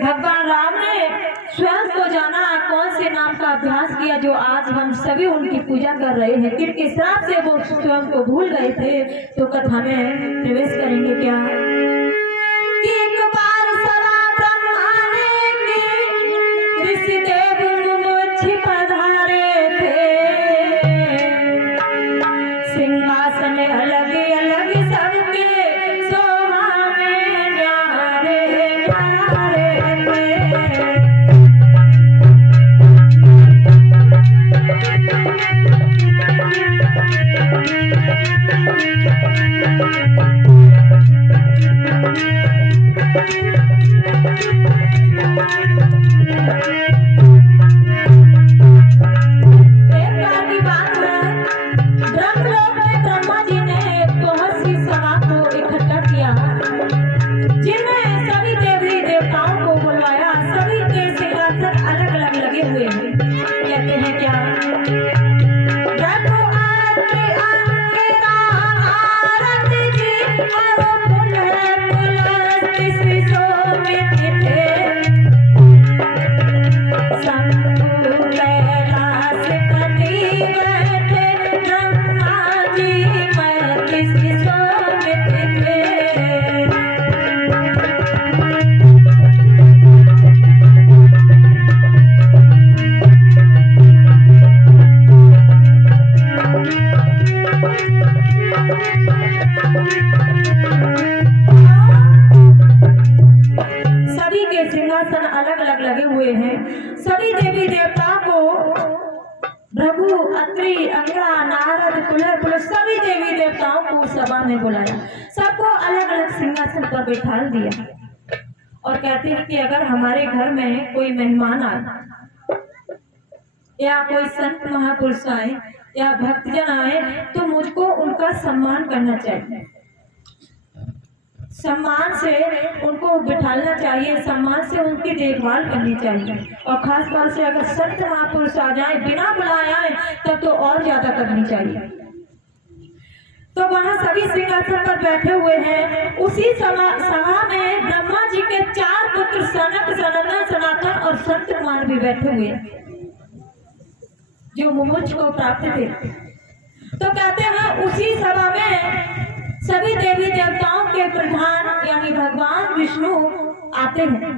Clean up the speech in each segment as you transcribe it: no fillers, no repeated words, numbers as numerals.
भगवान राम ने स्वयं को जाना, कौन से नाम का अभ्यास किया जो आज हम सभी उनकी पूजा कर रहे हैं। किनके श्राप से वो स्वयं को भूल गए थे। तो कथा में प्रवेश करेंगे क्या कि एक बार सवा ब्रह्मांड की ऋषि देव मुझ पधारे थे। सिंहासन अलग अलग सबके शोभा में न्यारे न्यारे थे। अलग अलग लगे हुए हैं। सभी देवी देवताओं को भृगु, अत्रि, अंगिरा, नारद, कुलर सभी देवी देवताओं को सभा में बुलाया। सबको अलग अलग सिंहासन पर बैठा दिया और कहते हैं कि अगर हमारे घर में कोई मेहमान आए या कोई संत महापुरुष आए या भक्तजन आए तो मुझको उनका सम्मान करना चाहिए, सम्मान से उनको बिठाना चाहिए, सम्मान से उनकी देखभाल करनी चाहिए। और खास तौर से अगर संत महापुरुष आ जाए बिना बुलाए आए तब तो और ज्यादा करनी चाहिए। तो वहाँ सभी सिंहासन पर बैठे हुए हैं। उसी सभा में ब्रह्मा जी के 4 पुत्र सनक, सनंदन, सनातन और संत कुमार भी बैठे हुए हैं जो मुमुक्ष को प्राप्त थे। तो कहते हैं उसी सभा में सभी देवी देवताओं के प्रधान यानी भगवान विष्णु आते हैं।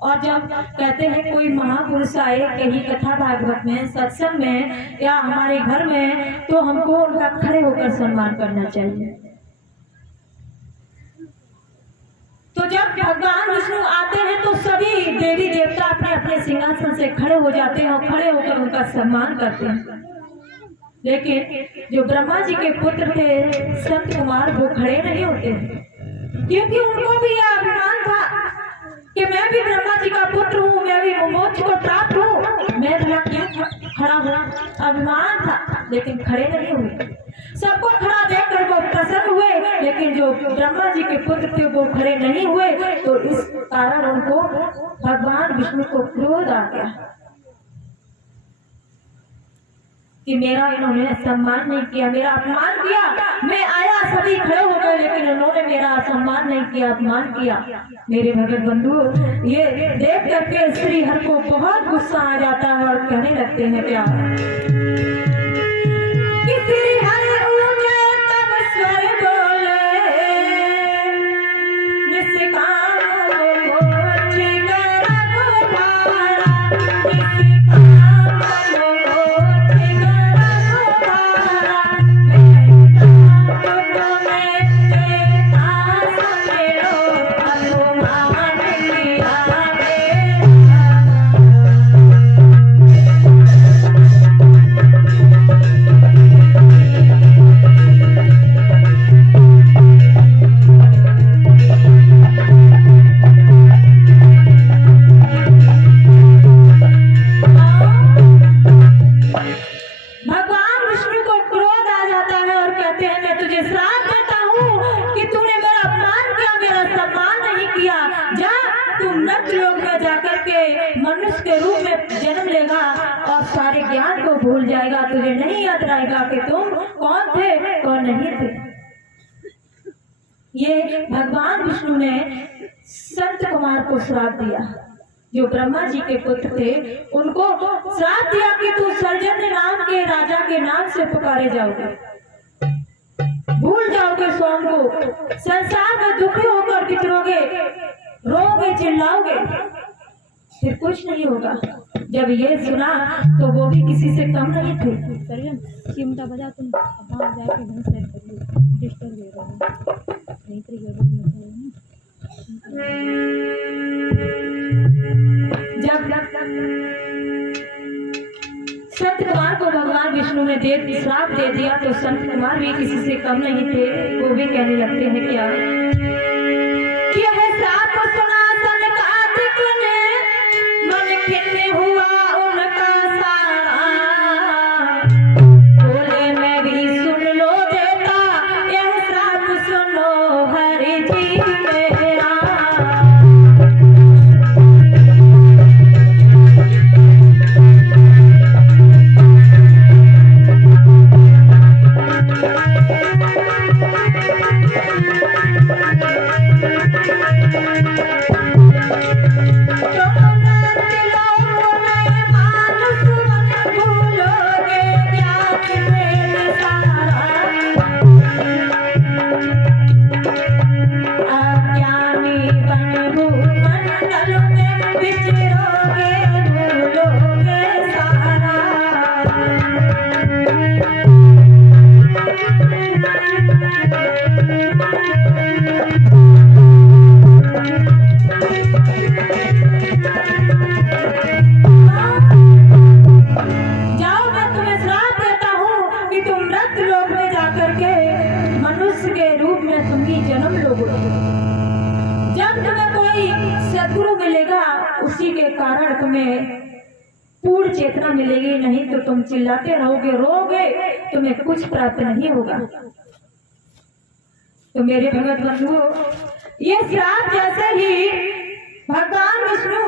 और जब कहते हैं कोई महापुरुष आए कहीं कथा भागवत में, सत्संग में या हमारे घर में तो हमको उनका खड़े होकर सम्मान करना चाहिए। तो जब भगवान विष्णु आते हैं तो सभी देवी देवता अपने अपने सिंहासन से खड़े हो जाते हैं और खड़े होकर उनका सम्मान करते हैं। लेकिन जो ब्रह्मा जी के पुत्र थे संत कुमार वो खड़े नहीं होते, क्योंकि उनको भी यह अभिमान था कि मैं भी ब्रह्मा जी का पुत्र हूँ, मैं भी मोक्ष को प्राप्त हूँ, मैं भला क्यों खड़ा हुआ। अभिमान था लेकिन खड़े नहीं हुए। सबको खड़ा देखकर वो प्रसन्न हुए, लेकिन जो ब्रह्मा जी के पुत्र थे वो खड़े नहीं हुए। तो इस कारण उनको भगवान विष्णु को क्रोध आ गया कि मेरा इन्होंने सम्मान नहीं किया, मेरा अपमान किया। मैं आया सभी खड़े हो गए लेकिन उन्होंने मेरा सम्मान नहीं किया, अपमान किया। मेरे भगत बंधु ये देख करके श्री हर को बहुत गुस्सा आ जाता है और कहने लगते हैं क्या कि श्री हर ऊंचे तब स्वर बोले निष्काम मोक्ष कर बुधारा, मनुष्य के रूप में जन्म लेगा और सारे ज्ञान को भूल जाएगा। तुझे नहीं याद रहेगा कि तुम कौन थे कौन नहीं थे। ये भगवान विष्णु ने संत कुमार को श्राप दिया, जो ब्रह्मा जी के पुत्र थे उनको श्राप दिया कि तू सर्जन्य नाम के राजा के नाम से पुकारे जाओगे, भूल जाओगे स्वामी को, संसार में दुखी होकर बिखरोगे, रोगे, चिल्लाओगे, फिर कुछ नहीं होगा। जब ये सुना तो वो भी किसी से कम नहीं थे। चिमटा बजा, तुम वहाँ जाके घर सेट करिए, डिस्टर्ब दे रहा है, नहीं तो गड़बड़ मचा रही है। जब संत कुमार को भगवान विष्णु ने श्राप दे दिया तो संत कुमार भी किसी से कम नहीं थे। वो भी कहने लगते हैं क्या कि यह श्राप सुना सनकादिक ने, मन खिन्न हुआ उनका सारा, बोले मैं भी सुन लो देता, यह श्राप सुनो हरि जी मेरा। उसी के कारण तुम्हें पूर्ण चेतना मिलेगी, नहीं तो तुम चिल्लाते रहोगे, रोगे, तुम्हें कुछ प्राप्त नहीं होगा। तो मेरे भगत बंधुओं, ये श्राप जैसे ही भगवान विष्णु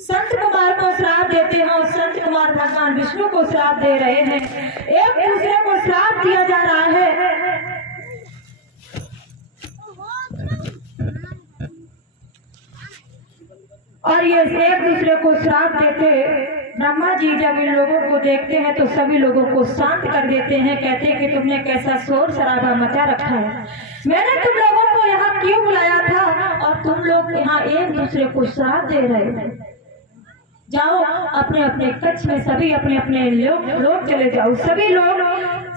संत कुमार को श्राप देते हैं और संत कुमार भगवान विष्णु को श्राप दे रहे हैं, एक दूसरे को श्राप दिया जा रहा है। और ये एक दूसरे को श्राप देते ब्रह्मा जी जब इन लोगों को देखते हैं तो सभी लोगों को शांत कर देते हैं। कहते हैं कि तुमने कैसा शोर शराबा मचा रखा है, मैंने तुम लोगों को यहाँ क्यों बुलाया था और तुम लोग यहाँ एक दूसरे को श्राप दे रहे हो। जाओ अपने अपने कक्ष में, सभी अपने अपने लोग चले जाओ। सभी लोग,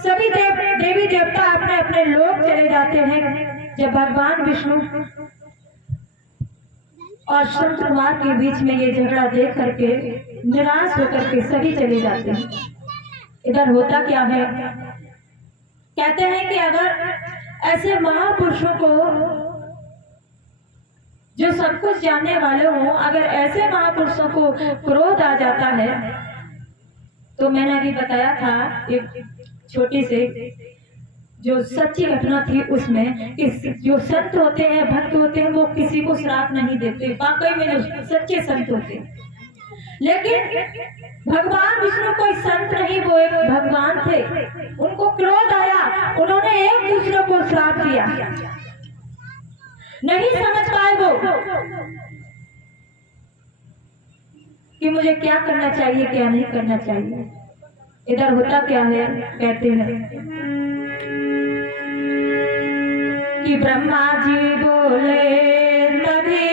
सभी देवी देवता अपने अपने लोग चले जाते हैं। जब भगवान विष्णु और संत कुमार के बीच में ये झगड़ा देख करके निराश होकर के सभी चले जाते हैं। इधर होता क्या है, कहते हैं कि अगर ऐसे महापुरुषों को जो सब कुछ जानने वाले हों, अगर ऐसे महापुरुषों को क्रोध आ जाता है, तो मैंने अभी बताया था एक छोटी से जो सच्ची घटना थी उसमें कि जो संत होते हैं, भक्त होते हैं, वो किसी को श्राप नहीं देते, वाकई में जो सच्चे संत होते हैं। लेकिन भगवान विष्णु कोई संत नहीं, वो एक भगवान थे। उनको क्रोध आया, उन्होंने एक दूसरे को श्राप दिया। नहीं समझ पाए वो कि मुझे क्या करना चाहिए, क्या नहीं करना चाहिए। इधर होता क्या है, कहते हैं कि ब्रह्मा जी बोले तभी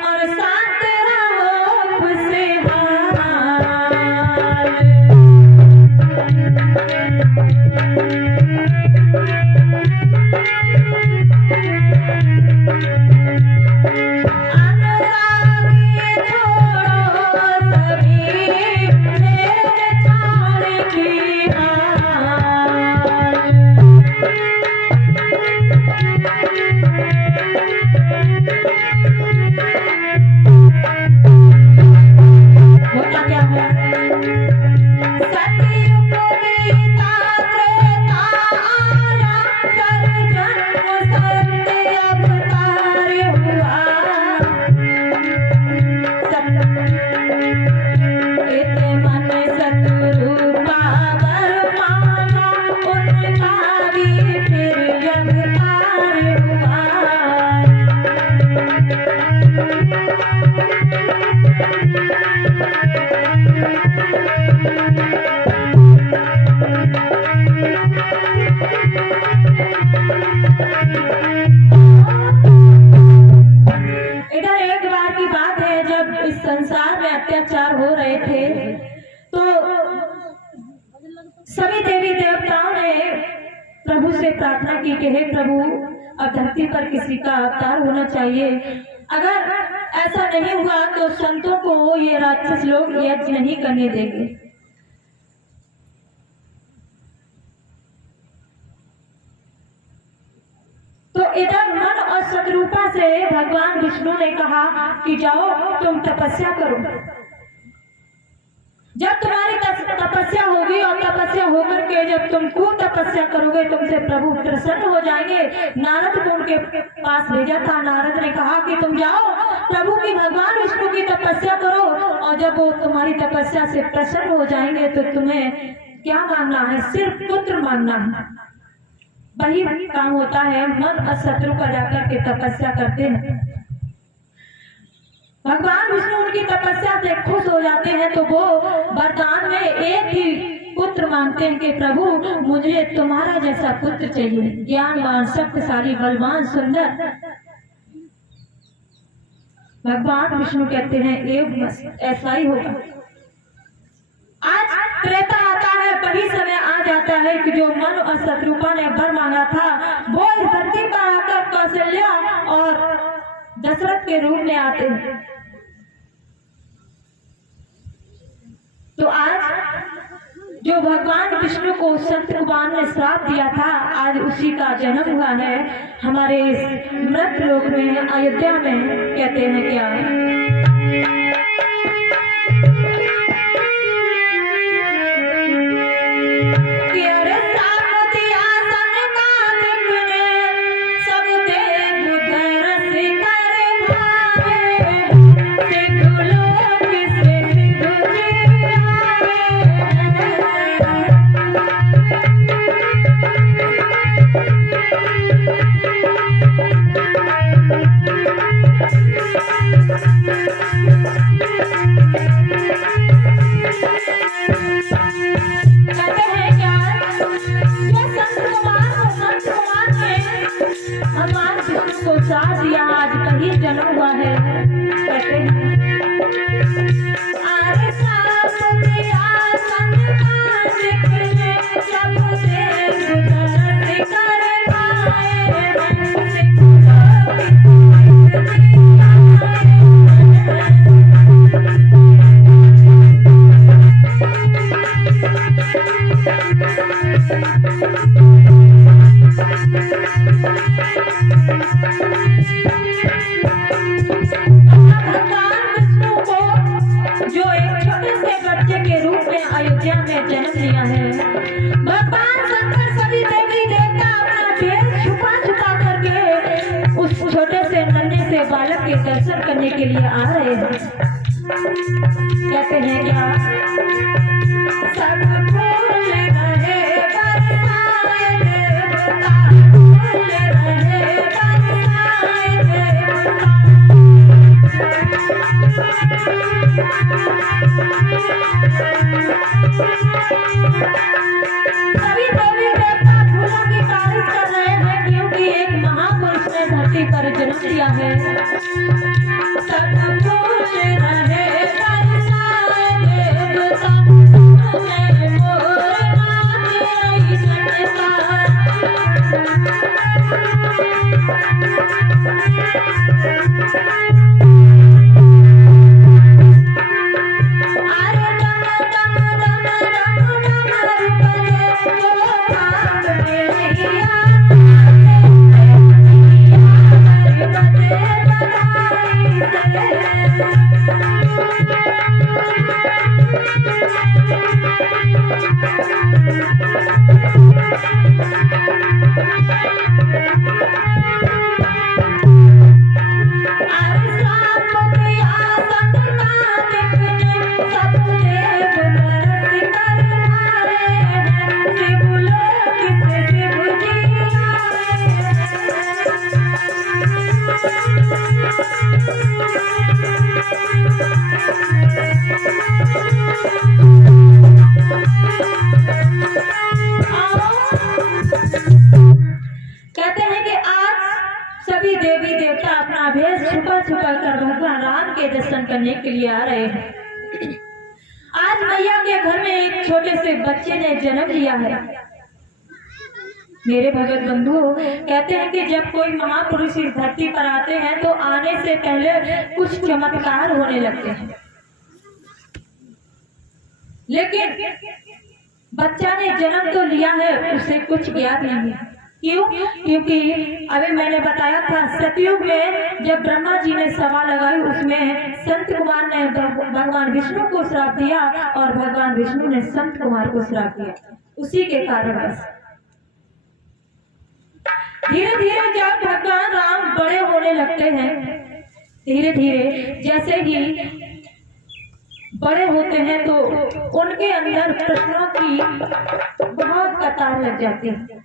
और शांत रहो खुशहाल। प्रार्थना की कि हे प्रभु, अब धरती पर किसी का अवतार होना चाहिए। अगर ऐसा नहीं हुआ तो संतों को ये राक्षस लोग यज्ञ नहीं करने देंगे। तो इधर मन और शत्रुपा से भगवान विष्णु ने कहा कि जाओ तुम तपस्या करो। जब तुम्हारी तपस्या होगी और तपस्या होकर के जब तुम खूब तपस्या करोगे तुमसे प्रभु प्रसन्न हो जाएंगे। नारद को उनके पास भेजा था। नारद ने कहा कि तुम जाओ प्रभु की, भगवान विष्णु की तपस्या करो, और जब वो तुम्हारी तपस्या से प्रसन्न हो जाएंगे तो तुम्हें क्या मांगना है? सिर्फ पुत्र मांगना है। वही काम होता है। मन और शत्रु का जाकर के तपस्या करते हैं। भगवान विष्णु उनकी तपस्या से खुश हो जाते हैं तो वो वरदान में एक ही पुत्र मांगते हैं कि प्रभु मुझे तुम्हारा जैसा पुत्र चाहिए, ज्ञानवान, शक्तिशाली, बलवान, सुंदर। भगवान विष्णु कहते हैं एक ऐसा ही होगा। आज त्रेता आता है, वही समय आ जाता है कि जो मन और शत्रुपा ने वर मांगा था वो इस धरती पर आकर कौशल्या और दशरथ के रूप में आते हैं। तो आज जो भगवान विष्णु को संत कुमार ने श्राप दिया था, आज उसी का जन्म हुआ है हमारे इस मृत लोक में, अयोध्या में। कहते हैं क्या जन्म हुआ है। कहते हैं अयोध्या में जन्म लिया है। भगवान शंकर सभी देवी देवता अपना भेष छुपा छुपा करके उस छोटे से नन्हे से बालक के दर्शन करने के लिए आ रहे हैं। कहते हैं क्या सब फूल रहे बरसाए देवता, फूल रहे बरसाए देवता। सभी देवी देवता फूलों की तारीफ कर रहे हैं क्योंकि एक महापुरुष ने धरती पर जन्म लिया है। सब फूल रहे बरसाए देवता, फूले मोर नाचे जनता। कहते हैं कि आज सभी देवी देवता अपना भेष छुपा छुपा कर भगवान राम के दर्शन करने के लिए आ रहे हैं। आज मैया के घर में एक छोटे से बच्चे ने जन्म लिया है। मेरे भगत बंधु कहते हैं कि जब कोई महापुरुष इस धरती पर आते हैं तो आने से पहले कुछ चमत्कार होने लगते हैं, लेकिन बच्चा ने जन्म तो लिया है, उसे कुछ ज्ञात नहीं है। क्यों? क्योंकि अभी मैंने बताया था सतयुग में जब ब्रह्मा जी ने सभा लगाई, उसमें संत कुमार ने भगवान विष्णु को श्राप दिया और भगवान विष्णु ने संत कुमार को श्राप दिया। उसी के कारण बस धीरे धीरे जब भगवान राम बड़े होने लगते हैं, धीरे धीरे जैसे ही बड़े होते हैं तो उनके अंदर प्रश्नों की बहुत कतार लग जाती है,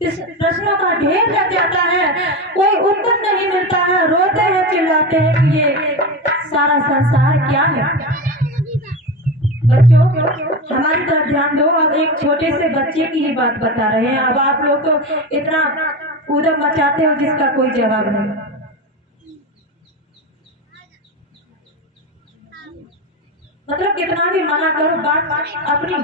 इस प्रश्नों का ढेर लग जाता है, कोई उत्तर नहीं मिलता है, रोते हैं चिल्लाते हैं कि ये सारा संसार क्या है। बच्चों हमारी तरफ ध्यान दो। अब एक छोटे से बच्चे की ही बात बता रहे हैं। अब आप लोग तो इतना उधम मचाते हो जिसका कोई जवाब नहीं। मतलब कितना भी मना करो, बात अपनी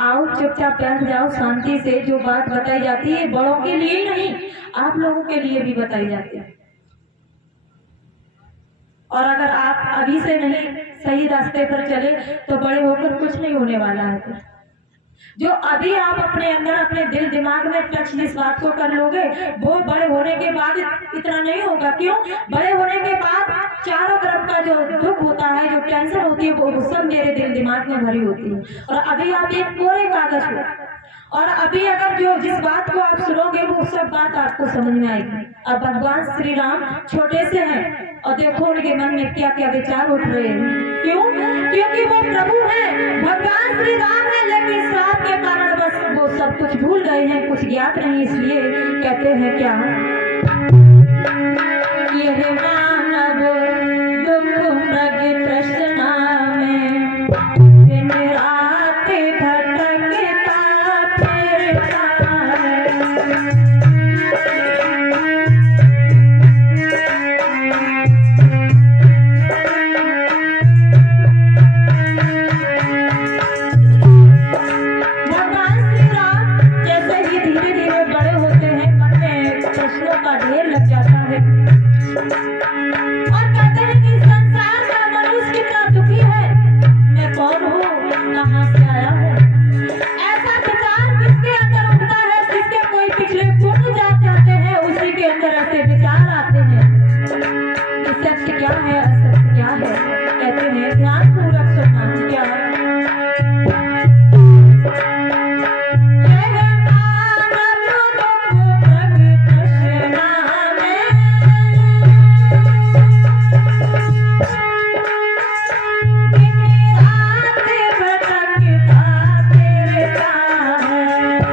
आओ चुपचाप बैठ जाओ शांति से। जो बात बताई जाती है बड़ों के लिए नहीं, आप लोगों के लिए भी बताई जाती है। और अगर आप अभी से नहीं सही रास्ते पर चले तो बड़े होकर कुछ नहीं होने वाला है। जो अभी आप अपने अंदर अपने दिल दिमाग में टच इस बात को कर लोगे, वो बड़े होने के बाद इतना नहीं होगा। क्यों? बड़े होने के बाद चारों तरफ का जो दुख होता है, जो टेंशन होती है, वो सब मेरे दिल दिमाग में भरी होती है। और अभी आप एक कोरे कागज हो, और अभी अगर जो जिस बात को आप सुनोगे वो सब बात आपको समझ में आएगी। अब भगवान श्री राम छोटे से हैं और देखो उनके मन में क्या क्या विचार उठ रहे हैं। क्यों? क्योंकि वो प्रभु हैं, भगवान श्री राम है, लेकिन श्राप के कारण बस वो सब कुछ भूल गए हैं, कुछ ज्ञात नहीं। इसलिए कहते हैं क्या, यह मानव दुख मृग तृष्णा में दिन रात भटकता फिरता है।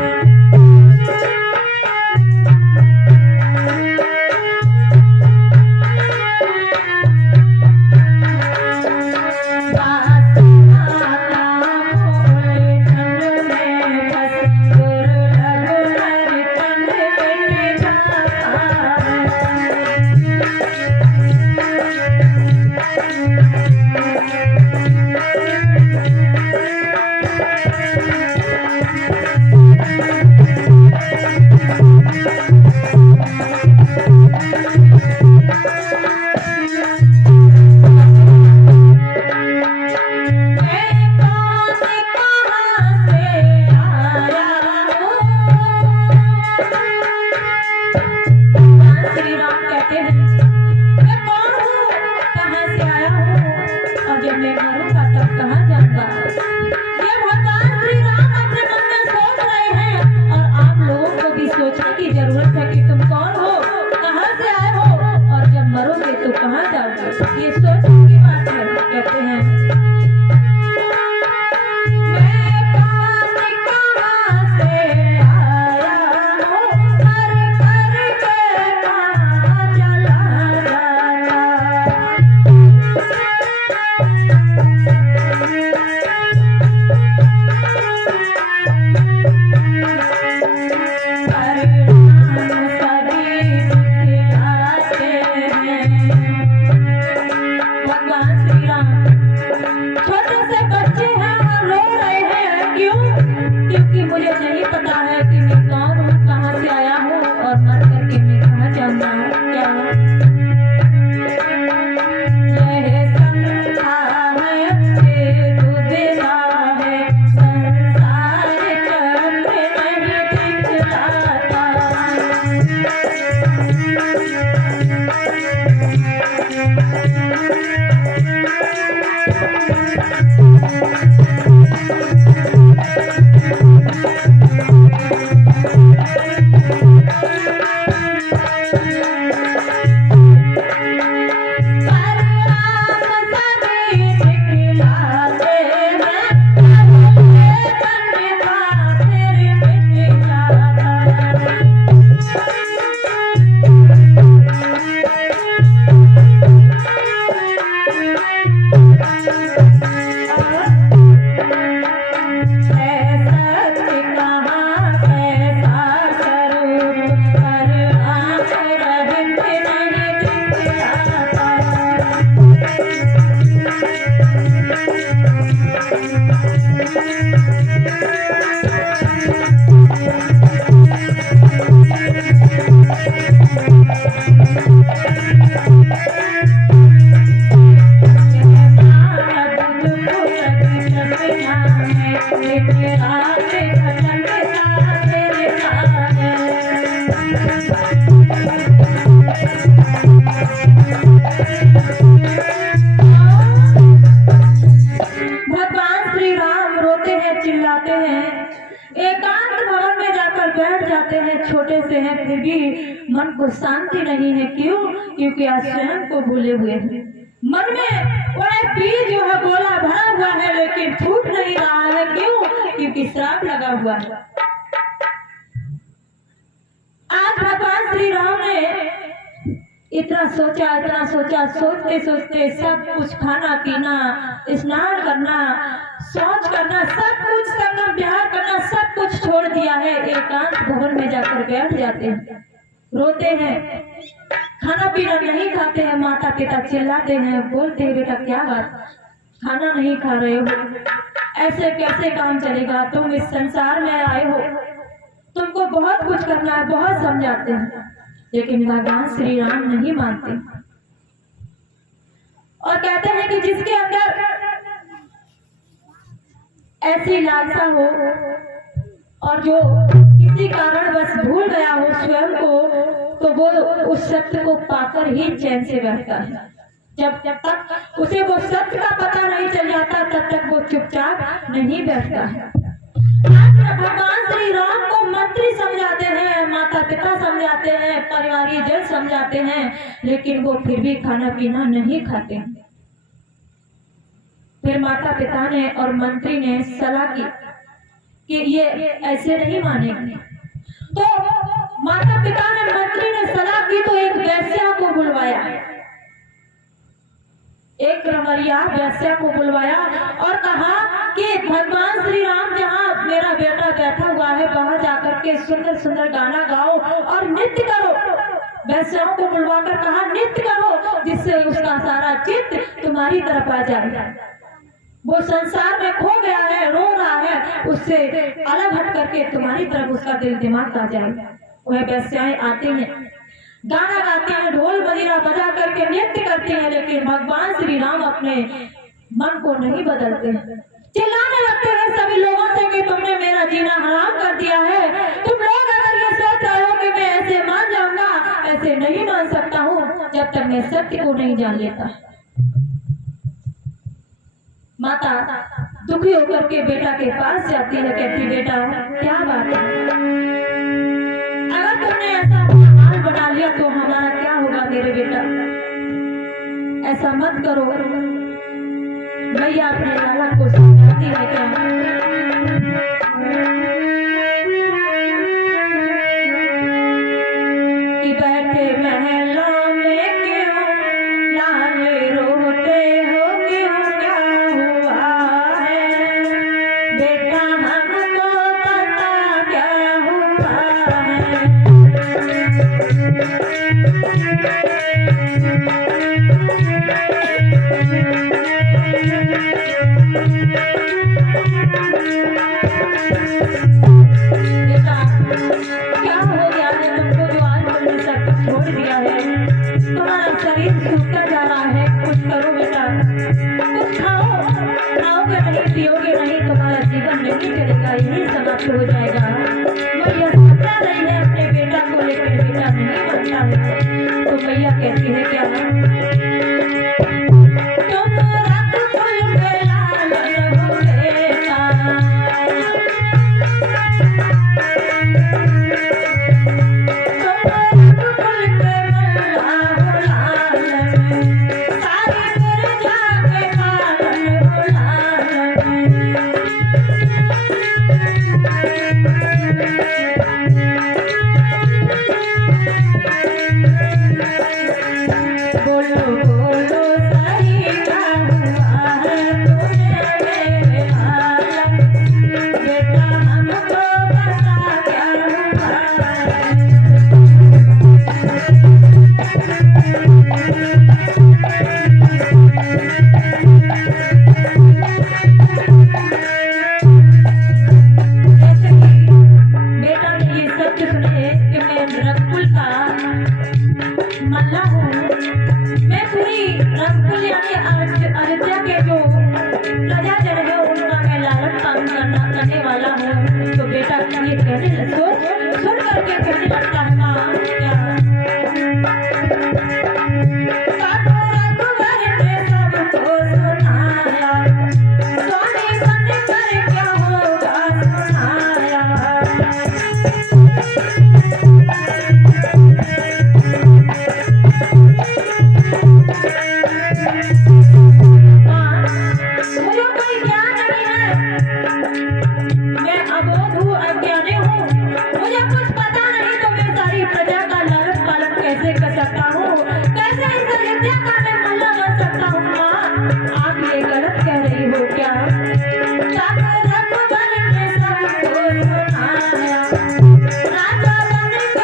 चिल्लाते हैं, एकांत भवन में जाकर बैठ जाते हैं, छोटे से हैं फिर भी मन को शांति नहीं है। क्यों? क्योंकि आज स्वयं को भूले हुए हैं। मन में बड़े बीज जो है गोला भरा हुआ है लेकिन फूट नहीं रहा है। क्यों? क्योंकि श्राप लगा हुआ है। आज भगवान श्री राम ने इतना सोचा, सोचते सोचते सब कुछ खाना पीना, स्नान करना, शौच करना, सब कुछ संगम विहार करना, सब कुछ छोड़ दिया है। एकांत भवन में जाकर बैठ जाते हैं, रोते हैं, खाना पीना नहीं खाते हैं। माता पिता चिल्लाते हैं, बोलते हैं बेटा क्या बात, खाना नहीं खा रहे हो, ऐसे कैसे काम चलेगा, तुम इस संसार में आए हो, तुमको बहुत कुछ करना है, बहुत समझाते हैं। लेकिन भगवान श्री राम नहीं मानते और कहते हैं कि जिसके अंदर ऐसी लालसा हो और जो किसी कारण बस भूल गया हो स्वयं को, तो वो उस सत्य को पाकर ही चैन से बैठता है। जब तक उसे वो सत्य का पता नहीं चल जाता तब तक वो चुपचाप नहीं बैठता है। भगवान श्री राम को मंत्री समझाते हैं, माता पिता समझाते हैं, परिवारी जन समझाते हैं, लेकिन वो फिर भी खाना पीना नहीं खाते। फिर माता पिता ने और मंत्री ने सलाह की कि ये ऐसे नहीं मानेंगे। तो माता पिता ने, मंत्री ने सलाह की तो एक वैश्या को बुलवाया, एक रमरिया वैश्या को बुलवाया और कहा कि भगवान श्री राम जहाँ मेरा बेटा बैठा हुआ है वहां जाकर के सुंदर सुंदर गाना गाओ और नृत्य करो। वैश्याओं को बुलवाकर कहा नृत्य करो जिससे उसका सारा चित्त तुम्हारी तरफ आ जाए। वो संसार में खो गया है, रो रहा है, उससे अलग हट करके तुम्हारी तरफ उसका दिल दिमाग आ जाए। वह वैश्याएं आती हैं, गाना गाती हैं, ढोल बजीरा बजा करके नृत्य करती हैं, लेकिन भगवान श्री राम अपने मन को नहीं बदलते। चिल्लाने लगते हैं सभी लोगों से कि तुमने मेरा जीना हराम कर दिया है। तुम लोग अगर ये सोच रहे हो कि मैं ऐसे मान जाऊंगा, ऐसे नहीं मान सकता हूँ जब तक मैं सत्य को नहीं जान लेता। माता दुखी होकर के बेटा के पास जाती है, कहती बेटा क्या बात है, अगर तुमने ऐसा हाल बना लिया तो हमारा क्या होगा मेरे बेटा, ऐसा मत करो। भैया अपने लाला को समझाती है क्या कि बैठे महलों में क्यों लाल रोते हो, क्यों क्या हुआ है बेटा, हमको पता क्या हुआ तुम्हारा शरीर सूखता जा रहा है, कुछ करो बेटा, कुछ खाओ, खाओगे नहीं, पियोगे नहीं, तुम्हारा जीवन नहीं चलेगा, यही समाप्त हो जाएगा। मैया समझा रही है अपने बेटा को, लेकिन बेटा नहीं बनता है। तो मैया कहती है क्या, तुम रात खुल मुझे कोई ज्ञान नहीं है, मैं अबोध हूँ, अज्ञानी हूँ, मुझे कुछ पता नहीं, तो मैं सारी प्रजा का लालन पालन कैसे कर सकता हूँ, कैसे इस अयोध्या का मैं मल्ला बन सकता हूँ। माँ, आप ये गलत कह रही हो क्या? राजा बन के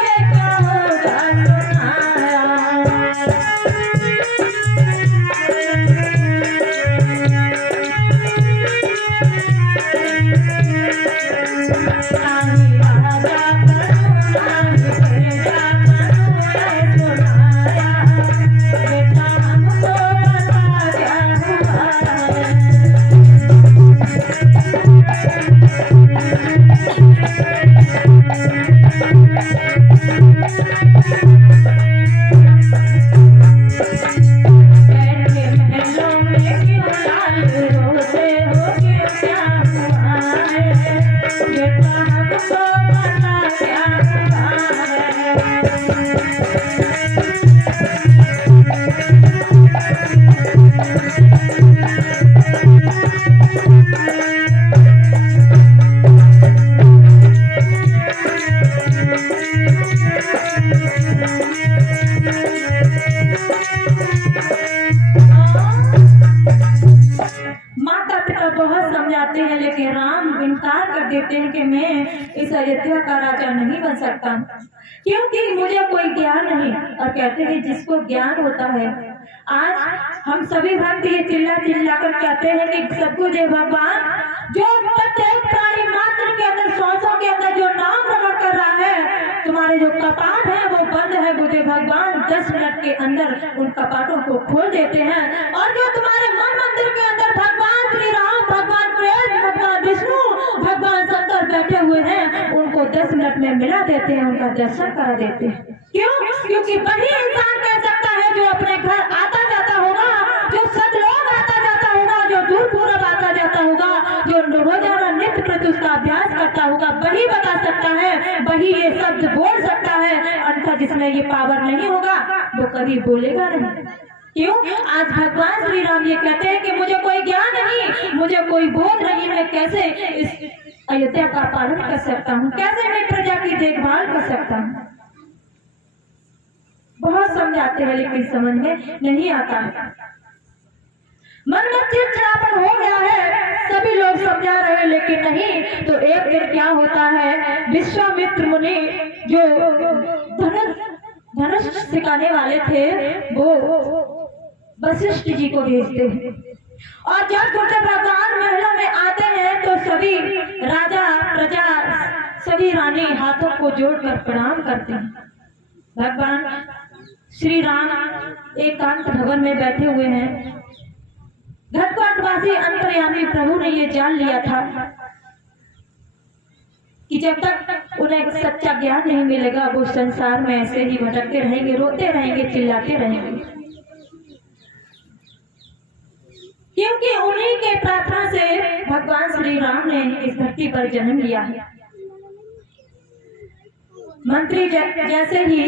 कहो समझाते हैं, लेकिन राम इनकार कर देते हैं कि मैं इस अयोध्या का राजा नहीं बन सकता, क्योंकि मुझे कोई ज्ञान नहीं। और कहते हैं जिसको ज्ञान होता है, आज हम सभी भक्त ये चिल्ला चिल्ला कर कहते हैं कि सतगुरु देव भगवान जो प्रत्येक प्राणी मात्र के अंदर, श्वासों के अंदर जो नाम रमण कर रहा है, तुम्हारे जो कपाट है वो बंद है, बुद्धे भगवान 10 मिनट के अंदर उन कपाटों को खोल देते हैं। और जो तुम्हारे मन मंदिर के अंदर भगवान श्री राम, भगवान कृष्ण, भगवान विष्णु, भगवान शंकर बैठे हुए हैं, उनको 10 मिनट में मिला देते हैं, उनका दर्शन करा देते हैं। क्यों? क्योंकि वही इंसान कह सकता है जो अपने घर आता जाता होगा, जो सतलोक आता जाता होगा, जो दूर पूरब आता जाता होगा, जो रोजाना नित्य प्रति उसका अभ्यास करता होगा, वही बता सकता है, वही ये शब्द बोल सकता है। अन्यथा जिसमें ये पावर नहीं होगा वो कभी बोलेगा नहीं। क्यों? आज भगवान श्री राम ये कहते हैं कि मुझे कोई ज्ञान नहीं, मुझे कोई बोध नहीं, मैं कैसे इस अयोध्या का पालन कर सकता हूँ, कैसे मैं प्रजा की देखभाल कर सकता हूँ। बहुत समझाते हैं लेकिन समझ में नहीं आता है। मन में चिड़चिड़ापन हो गया है, सभी लोग समझा रहे हैं लेकिन नहीं। तो एक दिन क्या होता है, विश्वामित्र मुनि जो धनुष सिखाने वाले थे, वो वशिष्ठ जी को भेजते हैं। और जब बुद्ध भगवान महलों में आते हैं तो सभी राजा, प्रजा, सभी रानी हाथों को जोड़कर प्रणाम करते हैं। भगवान श्री राम एकांत भवन में बैठे हुए हैं। घटकोटवासी अंतर्यामी प्रभु ने ये जान लिया था कि जब तक उन्हें सच्चा ज्ञान नहीं मिलेगा वो संसार में ऐसे ही भटकते रहेंगे, रोते रहेंगे, चिल्लाते रहेंगे। क्योंकि उन्हीं के प्रार्थना से भगवान श्री राम ने इस धरती पर जन्म लिया है। मंत्री जैसे ही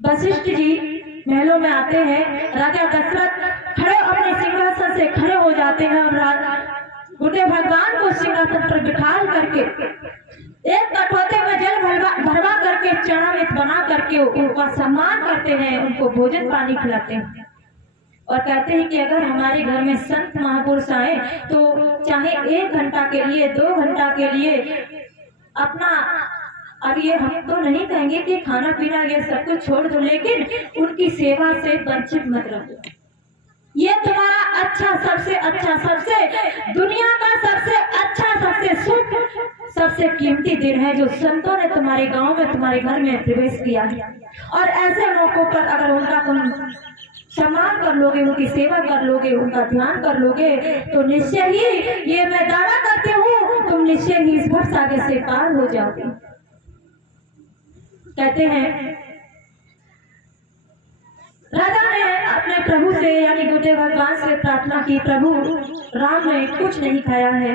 वशिष्ठ जी महलों में आते हैं, राजा दशरथ खड़े अपने सिंहासन से खड़े हो जाते हैं और बुद्धे भगवान को सिंहासन पर बिठाल करके एक कटोरे में जल भरवा करके चरणामृत बना करके उनका सम्मान करते हैं, उनको भोजन पानी खिलाते हैं और कहते हैं कि अगर हमारे घर में संत महापुरुष आए तो चाहे 1 घंटा के लिए, 2 घंटा के लिए अपना, अब ये हम तो नहीं कहेंगे कि खाना पीना ये सब कुछ छोड़ दो, लेकिन उनकी सेवा से वंचित मत रहो। ये तुम्हारा अच्छा, सबसे अच्छा, सबसे दुनिया का सबसे अच्छा, सबसे शुभ, सबसे कीमती दिन है जो संतों ने तुम्हारे गांव में, तुम्हारे घर में प्रवेश किया है। और ऐसे मौकों पर अगर उनका तुम सम्मान कर लोगे, उनकी सेवा कर लोगे, उनका ध्यान कर लोगे, तो निश्चय ही, ये मैं दावा करती हूँ, तुम निश्चय ही इस भव सागर से पार हो जाओगे। कहते हैं राजा ने अपने प्रभु से यानी गुरुदेव भगवान से प्रार्थना की, प्रभु राम ने कुछ नहीं खाया है,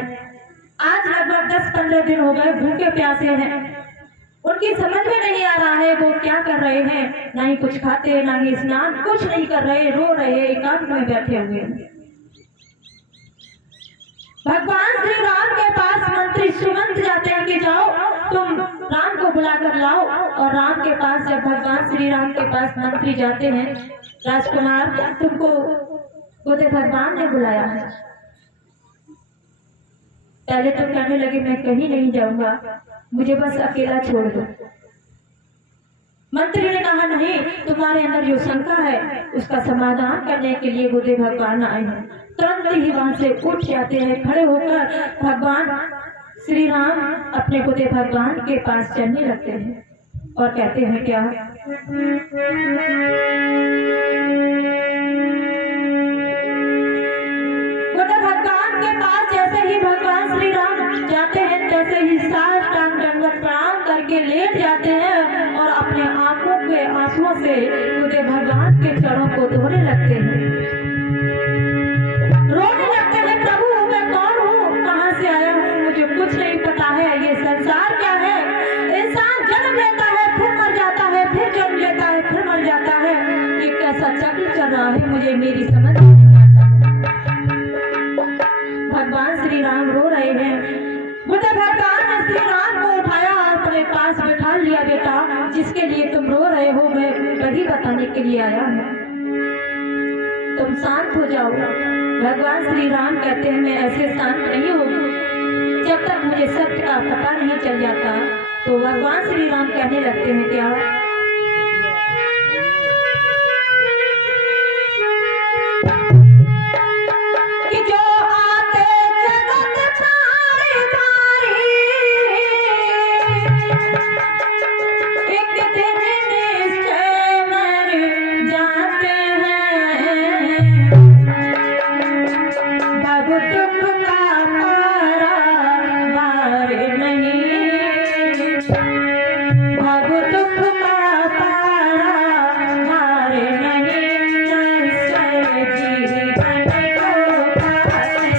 आज लगभग 10-15 दिन हो गए, भूखे प्यासे हैं, उनकी समझ में नहीं आ रहा है वो क्या कर रहे हैं। ना ही कुछ खाते, ना ही स्नान, कुछ नहीं कर रहे, रो रहे, एकांत में बैठे हुए हैं। भगवान श्री राम के पास मंत्री सुमंत जाते हैं कि जाओ तुम राम को बुला कर लाओ। और राम के पास जब भगवान श्री राम के पास मंत्री जाते हैं, राजकुमार तुमको गोदे भगवान ने बुलाया है। पहले तो कहने लगे मैं कहीं नहीं जाऊंगा, मुझे बस अकेला छोड़ दो। मंत्री ने कहा नहीं, तुम्हारे अंदर जो शंका है उसका समाधान करने के लिए गोदे भगवान आए हैं। तुरंत ही वहां से उठ जाते हैं, खड़े होकर भगवान श्री राम अपने गोदे भगवान के पास चलने लगते हैं और कहते हैं क्या, गोदे भगवान के पास जैसे ही भगवान श्री राम जाते हैं तैसे ही साष्टांग दंडवत प्रणाम करके लेट जाते हैं और अपने आंखों के आंसुओं से गोदे भगवान के चरणों को धोने लगते हैं, रोने लगते हैं। प्रभु मैं कौन हूँ, कहाँ से आया हूँ, मुझे कुछ नहीं पता है, ये संसार क्या है। इंसान जन्म लेता है, फिर मर जाता है, फिर जन्म लेता है, फिर मर जाता है, ये कैसा चक्र चल रहा है, मुझे मेरी समझ नहीं आता। भगवान श्री राम रो रहे हैं। बुद्ध भगवान ने श्री राम को उठाया और अपने पास बैठा लिया। बेटा जिसके लिए तुम रो रहे हो मैं कभी बताने के लिए आया हूँ, तुम शांत हो जाओ। भगवान श्री राम कहते हैं मैं ऐसे शांत नहीं हूँ जब तक मुझे सत्य का पता नहीं चल जाता। तो भगवान श्री राम कहने लगते हैं क्या, कि जो आते जगत सारे तारे एक दिन निश्चय मर जाते हैं। भव दुख का पारावार नहीं, भव दुख का पारावार नहीं, नश्वर जीवन को पाते।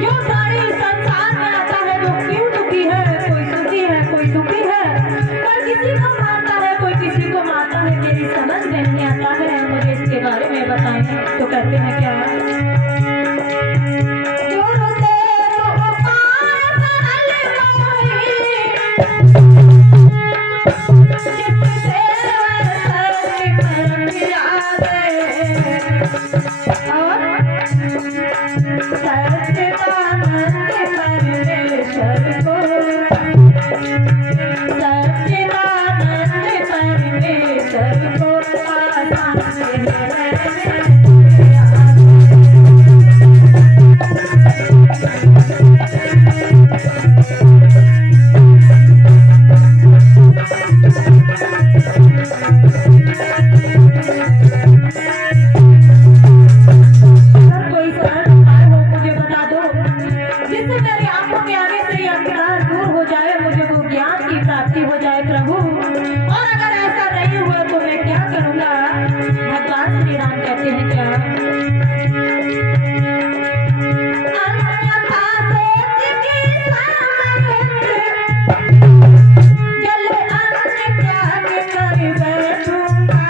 जो सारी संसार में आता है वो क्यों दुखी है, कोई सुखी है, कोई दुखी है, कोई किसी को मारता है, कोई किसी को मारता है, मेरी समझ में नहीं आता है, मुझे इसके बारे में बताएं। तो कहते हैं क्या, जो रोते तो पार सरल कोई, जिससे सत्य कर्म यादे और सच्चिदानंद परमेश्वर को, सच्चिदानंद परमेश्वर को आसान से कोई सरल उपाय हो मुझे बता दो, जिससे मेरी आंखों के आगे से ये अंधकार दूर हो जाए, मुझे वो ज्ञान की प्राप्ति हो जाए प्रभु। और अगर ऐसा नहीं हुआ तो मैं क्या करूँगा। भगवान श्री राम कहते हैं क्या, अन्यथा सोच की जल अन्न त्याग कर बैठूंगा,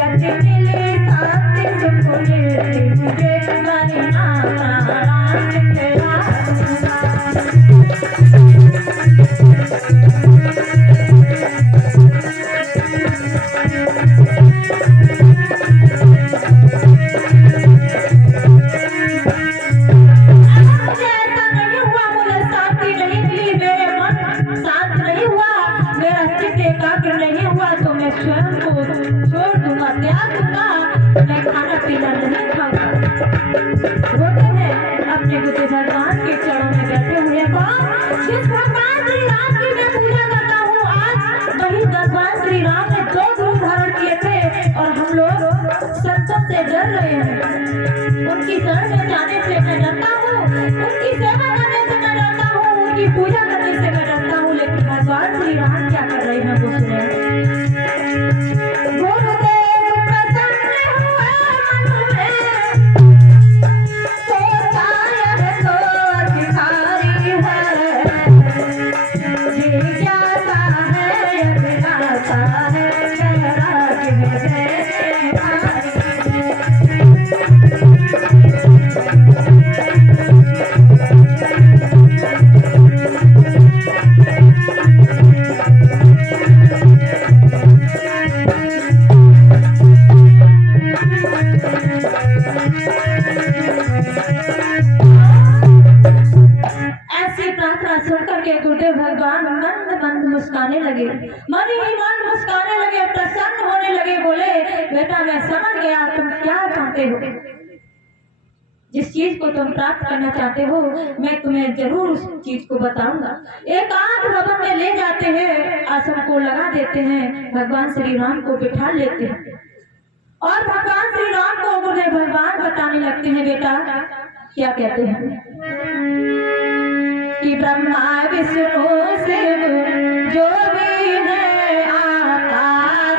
यदि मिले शांति सुख मिलती मुझे मरना प्राण तेरा दूंगा। मुझे ऐसा नहीं हुआ, मुझे शांति नहीं मिली, मेरे मन शांत नहीं हुआ, मेरा चित्त एकाग्र नहीं हुआ, तो मैं स्वयं को छोड़ दूंगा, त्याग दूंगा, मैं खाना पीना नहीं खाऊंगा। रोते हैं अपने बुद्ध भगवान के चरणों में बैठे हुए। कौन, जिस भगवान श्री राम की मैं पूजा करता हूँ, आज वही भगवान श्री राम ने 2 रूप धारण किए थे और हम लोग संतों से डर रहे हैं, उनकी शरण में की पूजा करने से मैं डरता हूँ, लेकिन भगवान श्री राम क्या कर रहे हैं वो सुने। गुरुदेव प्रसन्न हुए मन में, सोचा यह तो अधिकारी है, जिज्ञासा है अभिलाषा है, जयराज में जय भारी। ऐसी प्रार्थना सुनकर के गुरुदेव भगवान मंद मंद मुस्काने लगे, मन ही मन मुस्काने लगे, प्रसन्न होने लगे। बोले बेटा मैं समझ गया तुम क्या चाहते हो, जिस चीज को तुम प्राप्त करना चाहते हो मैं तुम्हें जरूर उस चीज को बताऊंगा। एकांत भवन में ले जाते हैं, आसन को लगा देते हैं, भगवान श्री राम को बिठा लेते हैं और भगवान श्री राम को गुरुदेव भगवान बताने लगते हैं। बेटा क्या कहते हैं कि ब्रह्मा विष्णु शिव जो भी है आकार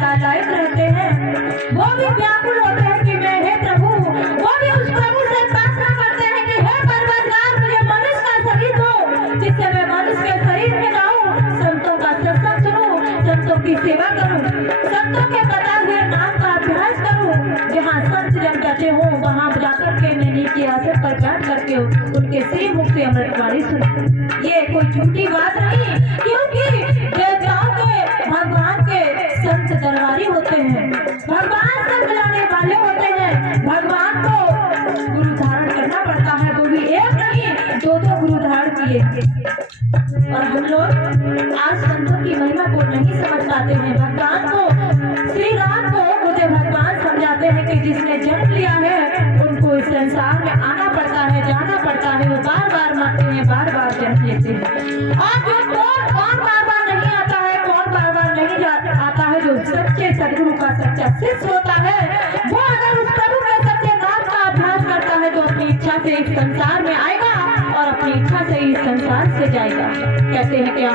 अंते रहते हैं, वो भी व्याकुल होते हैं कि मैं हे प्रभु, वो भी उस प्रभु से प्रार्थना करते हैं कि हे परवरदिगार मुझे मनुष्य का शरीर दो, जिससे मैं मनुष्य के शरीर में जाऊं, संतों का सत्संग सुनूं, संतों की सेवा करूं, संतों के बताए हुए नाम का अभ्यास करूं, जहाँ संत जन कहते हो वहाँ जाकर के मैं नीचे आसन पर बैठ करके उनके श्री मुख से अमृतवाणी सुनूं। ये कोई झूठी बात नहीं, क्योंकि देवताओं के भगवान के संत दरबारी होते हैं, भगवान से मिलाने वाले होते हैं। भगवान को गुरु धारण करना पड़ता है, वो भी एक नहीं दो दो गुरु धारण किए। और हम लोग आज संतों की महिमा को नहीं समझ पाते हैं। भगवान को श्री राम को गुरुदेव भगवान समझाते हैं कि जिसने जन्म लिया है उनको इस संसार में आना पड़ता है, जाना पड़ता है, वो बार बार मरते हैं, बार बार जन्म लेते हैं। और जो कौन बार बार नहीं आता है, कौन बार बार नहीं आता है, जो सच्चे सदगुरु का सच्चा शिष्य होता है, वो अगर उस प्रभु के सच्चे नाम का अभ्यास करता है तो अपनी इच्छा से इस संसार में आएगा और अपनी इच्छा से इस संसार से जाएगा। कहते हैं क्या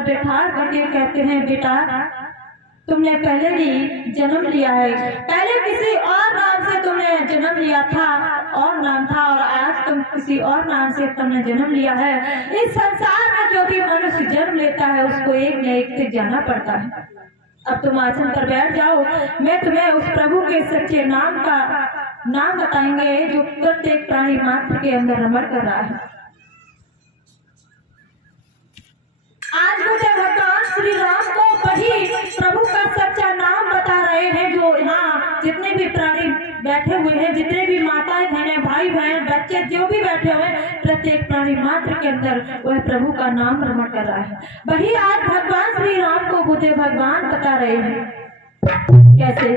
पर बैठा करके कहते हैं, बेटा तुमने पहले भी जन्म लिया है, पहले किसी और नाम से तुमने जन्म लिया था, और नाम था, और आज तुम किसी और नाम से तुमने जन्म लिया है। इस संसार में जो भी मनुष्य जन्म लेता है उसको एक न एक से जाना पड़ता है। अब तुम आसन पर बैठ जाओ, मैं तुम्हें उस प्रभु के सच्चे नाम का नाम बताएंगे जो प्रत्येक प्राणी मात्र के अंदर रमण कर रहा है। आज मुझे भगवान श्री राम को वही प्रभु का सच्चा नाम बता रहे हैं, जो यहाँ जितने भी प्राणी बैठे हुए हैं, जितने भी माताएं बहनें भाई बहन बच्चे जो भी बैठे हुए हैं, प्रत्येक प्राणी मात्र के अंदर वह प्रभु का नाम रमण कर रहा है। वही आज भगवान श्री राम को बुद्धे भगवान बता रहे हैं। कैसे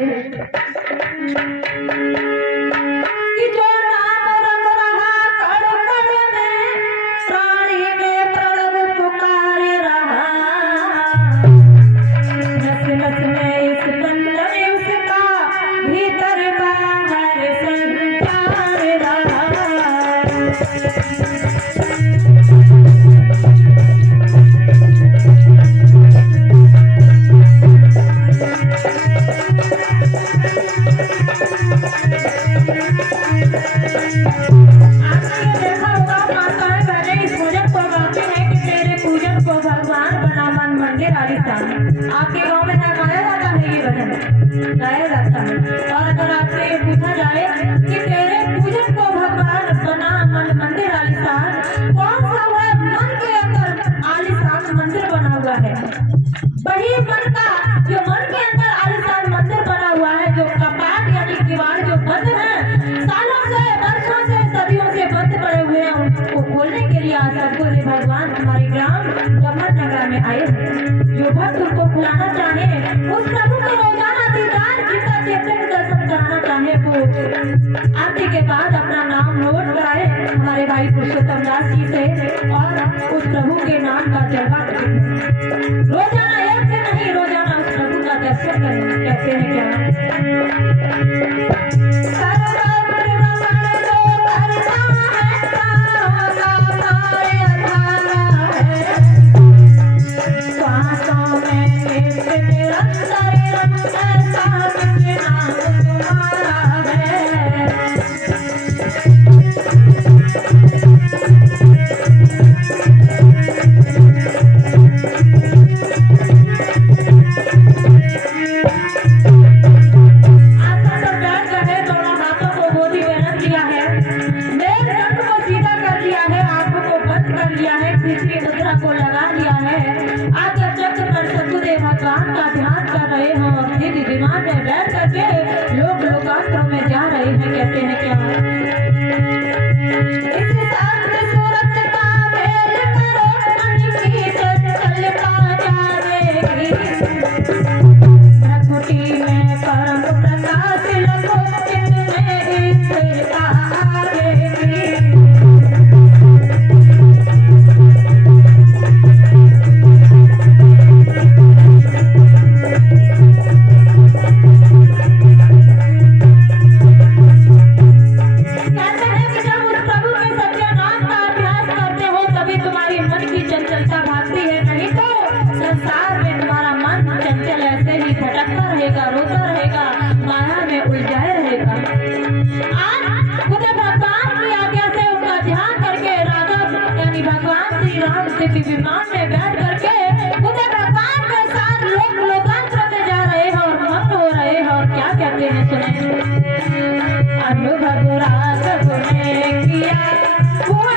कि जो नाम रम रहा कण कण में, प्राणी में प्रणव पुकार रहा, नस नस में इस बंधन उसका, भीतर बाहर संचार रहा। आपके गांव में गाया जाता है ये भजन, गाया जाता है। और अगर आपसे ये पूछा जाए कि तेरे पूजन को भगवान बना मन मंदिर आलीशान, कौन सा वह मन के अंदर आलीशान मंदिर बना हुआ है? वही मन का जो मन के अंदर आलीशान मंदिर बना हुआ है, जो कपाट यानी किवाड़ जो बंद है, सालों से वर्षों से सदियों से बंद पड़े हुए हैं, उनको खोलने के लिए आज सदगुरु भगवान हमारे ग्राम ब्रह्मण नगर में आए हैं। जो भक्त उनको खुलाना चाहे, उस प्रभु को रोजाना दीदार जिनका चेतन दर्शन कराना चाहे, वो आरती के बाद अपना नाम नोट कराए हमारे भाई पुरुषोत्तम दास जी से, और उस प्रभु के नाम का जलवा रोजाना एक से नहीं, रोजाना उस प्रभु का दर्शन करें। कहते हैं विमान में बैठ करके उधर भगवान के साथ लोग लोकांतर में जा रहे हैं और मग्न हो रहे हैं। और क्या कहते हैं सुने, अनुभव रात ने किया हुआ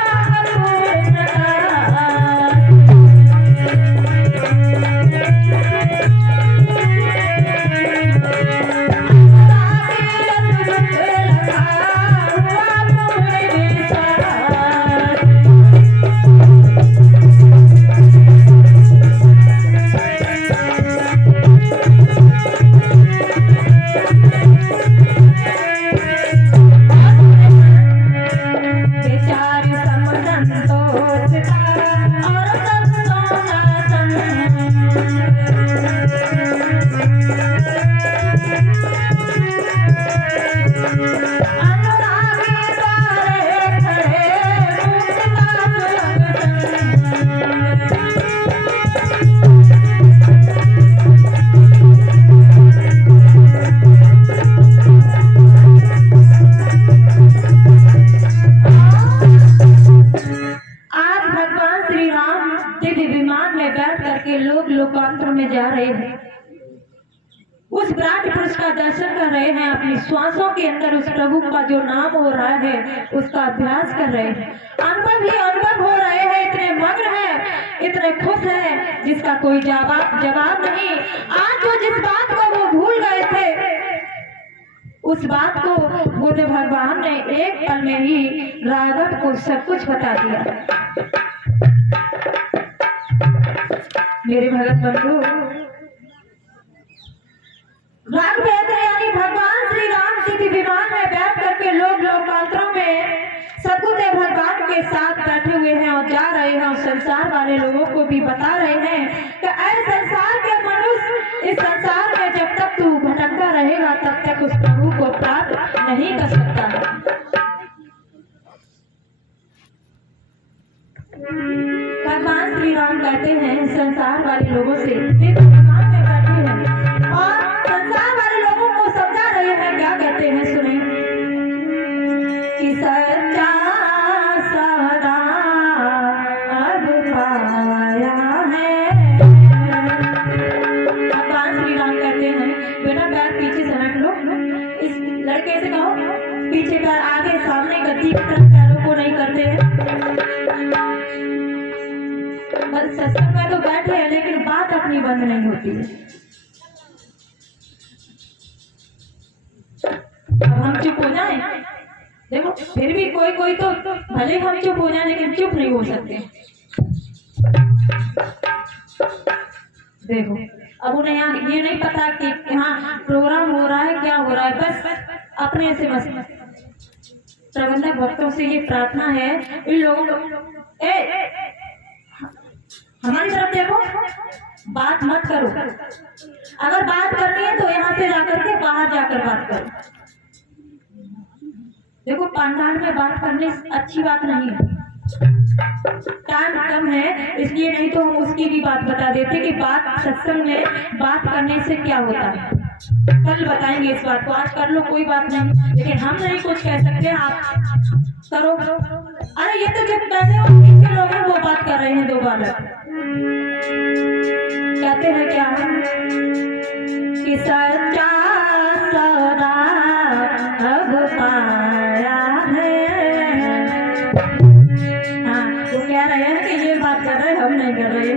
करके लोग लोकांतर में जा रहे हैं, उस विराट पुरुष का दर्शन कर रहे हैं, अपनी श्वासों के अंदर उस प्रभु का जो नाम हो रहा है उसका अभ्यास कर रहे हैं, अनुभव ही अनुभव हो रहे हैं, इतने मग्न हैं, इतने खुश हैं जिसका कोई जवाब नहीं। आज जो जिस बात को वो भूल गए थे उस बात को बुद्ध भगवान ने एक पल में ही राघव को सब कुछ बता दिया। मेरे भगत बंधु, राघवेंद्र यानी भगवान श्री राम जी की विमान में बैठ करके लोग लोकांतरों में सदगुरुदेव भगवान के साथ बैठे हुए हैं और जा रहे हैं और संसार वाले लोगों को भी बता रहे हैं कि ऐ संसार के मनुष्य, इस संसार में जब तक तू भटकता रहेगा तब तक उस प्रभु को प्राप्त नहीं कर सकता। भगवान श्री राम कहते हैं संसार वाले लोगों से, विमान में बैठे हैं और संसार वाले लोगों को समझा रहे हैं, क्या कहते हैं सुने कि सच्चा सौदा अब पाया है। भगवान श्री राम कहते हैं बेटा पैर पीछे सरक लो, इस लड़के से कहो पीछे पैर आगे सामने गति की तरफ पैरों को नहीं करते हैं। बस सत्संग में तो बैठे हैं लेकिन बात अपनी बंद नहीं होती है। अब हम चुप हो जाएं, देखो फिर भी कोई तो भले हम चुप हो जाए लेकिन चुप नहीं हो सकते। देखो अब उन्हें यहाँ ये नहीं पता कि यहाँ प्रोग्राम हो रहा है, क्या हो रहा है, बस अपने से बस प्रबंधक भक्तों से ये प्रार्थना है इन लोगों को हमारी तरफ देखो, बात मत करो, अगर बात करनी है तो यहाँ से जाकर के बाहर जाकर बात करो। देखो पांडाल में बात करने अच्छी बात नहीं है, टाइम कम है इसलिए, नहीं तो हम उसकी भी बात बता देते कि बात सत्संग में बात करने से क्या होता है। कल बताएंगे इस बात को, आज कर लो कोई बात नहीं, लेकिन हम नहीं कुछ कह सकते, आप करो। अरे ये तो जब कहते हो पीछे लोग हैं वो बात कर रहे हैं, दो बालक कहते हैं क्या कि सच्चा सौदा अब पाया है। हाँ वो कह रहे हैं कि ये बात कर रहे हैं, हम नहीं कर रहे।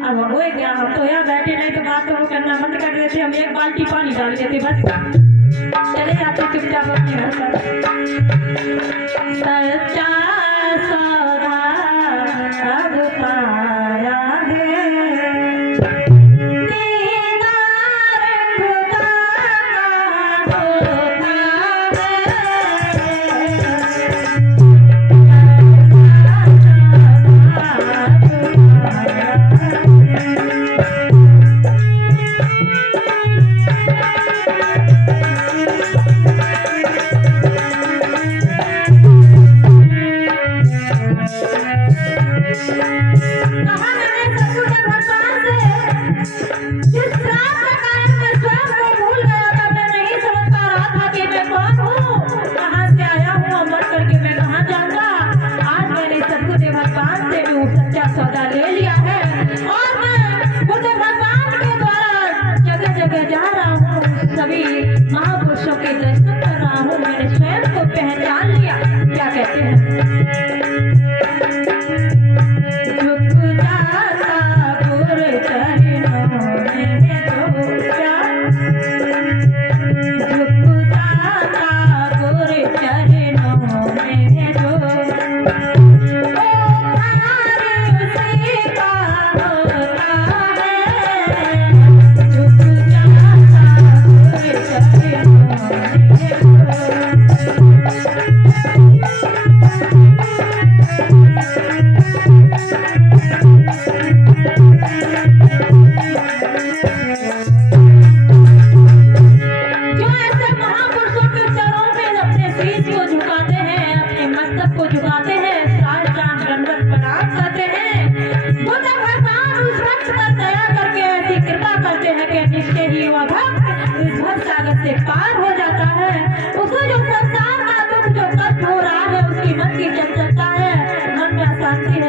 अब हो क्या, हम तो यहाँ बैठे नहीं तो बात तो करना बंद कर देते, हम एक बाल्टी पानी डाल देते बस चले जाते चुपचाप अपने घर पर। सच्चा सौदा अब पाया है, दीदार खुदा का होता सौदा ले लिया है और मैं बुद्ध भगवान के द्वारा जगह जगह जा रहा हूँ, सभी महापुरुषों के दर्शन कर रहा हूँ, मैंने स्वयं को पहचान लिया। क्या कहते हैं, झुक जाता गुरु चरणों में तो क्या, झुक जाता गुरु चरणों में जो से पार हो जाता है, उसको जो संसार का दुख जो कष्ट हो रहा है उसकी मन की चंचलता है, मन में अशांति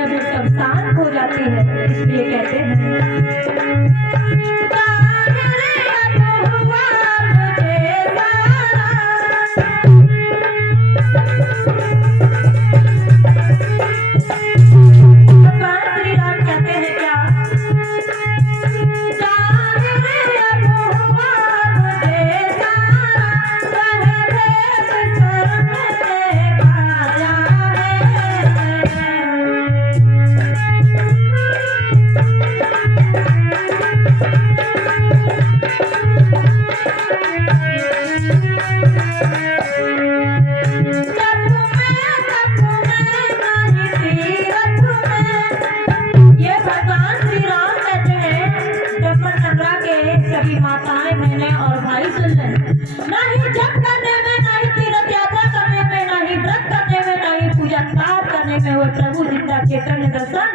श्री राम कहते हैं क्या, सभी माताएं बहनें और भाई सुन लें, नहीं जप करने में, नहीं तीर्थ यात्रा करने में, नहीं व्रत करने में, नहीं पूजा पाठ करने में वो प्रभु जिंदा चैतन्य दर्शन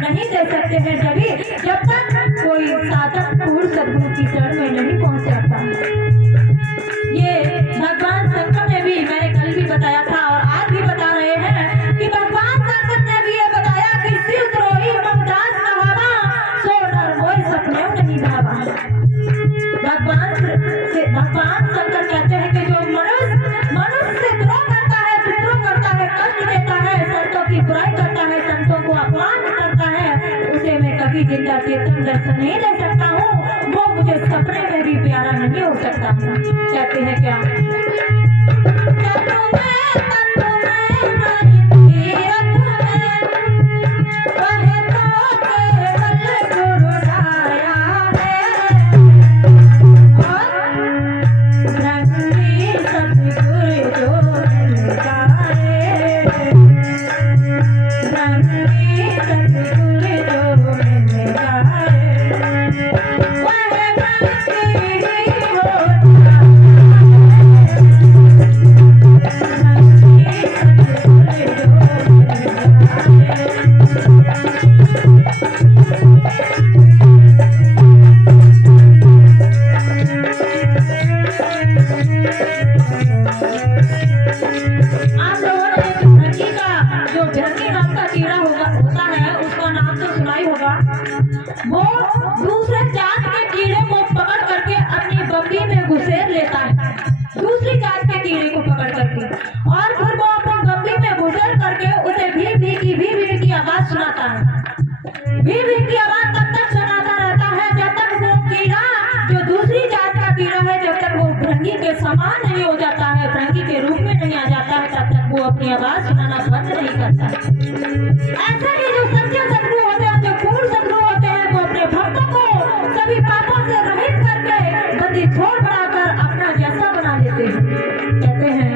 नहीं दे सकते हैं जब तक कोई साधक पूर्ण सदगुरु की शरण में नहीं पहुंच जाता। ये भगवान शंकर ने भी, मैंने कल भी बताया था और आज भी बता रहे हैं कि भगवान शंकर ने भी ये बताया कि शिव द्रोही ममदास कहावा सो नर मोय सपने नहीं भावा। भगवान शंकर कहते हैं कि जो मनुष्य से द्रोह करता है, विद्रोह करता है, कष्ट देता है, संतों की बुराई करता है, संतों को अपमान करता है, उसे मैं कभी जिंदा चेतन दर्शन नहीं दे सकता हूँ, वो मुझे सपने में भी प्यारा नहीं हो सकता। कहते हैं क्या, वो दूसरे जात के कीड़े को पकड़ करके अपनी बम्बी में घुसेर लेता है, दूसरी जात के कीड़े को पकड़ करके, और फिर वो अपनी बम्बी में घुसेर करके उसे भी की आवाज सुनाता है। भी की आवाज तब तक सुनाता रहता है जब तक वो कीड़ा, जो दूसरी जात का कीड़ा है, जब तक वो भृंगी के समान नहीं हो जाता है, भृंगी के रूप में नहीं आ जाता है, तब तक वो अपनी आवाज सुनाना बंद नहीं करता। ऐसे ही जो सच्चे सदगुरु होते हैं, जो पूर्ण सदगुरु होते हैं, वो अपने भक्तों को सभी पापों से रहित करके बंदी छोड़ बढ़ाकर अपना जैसा बना लेते हैं। कहते हैं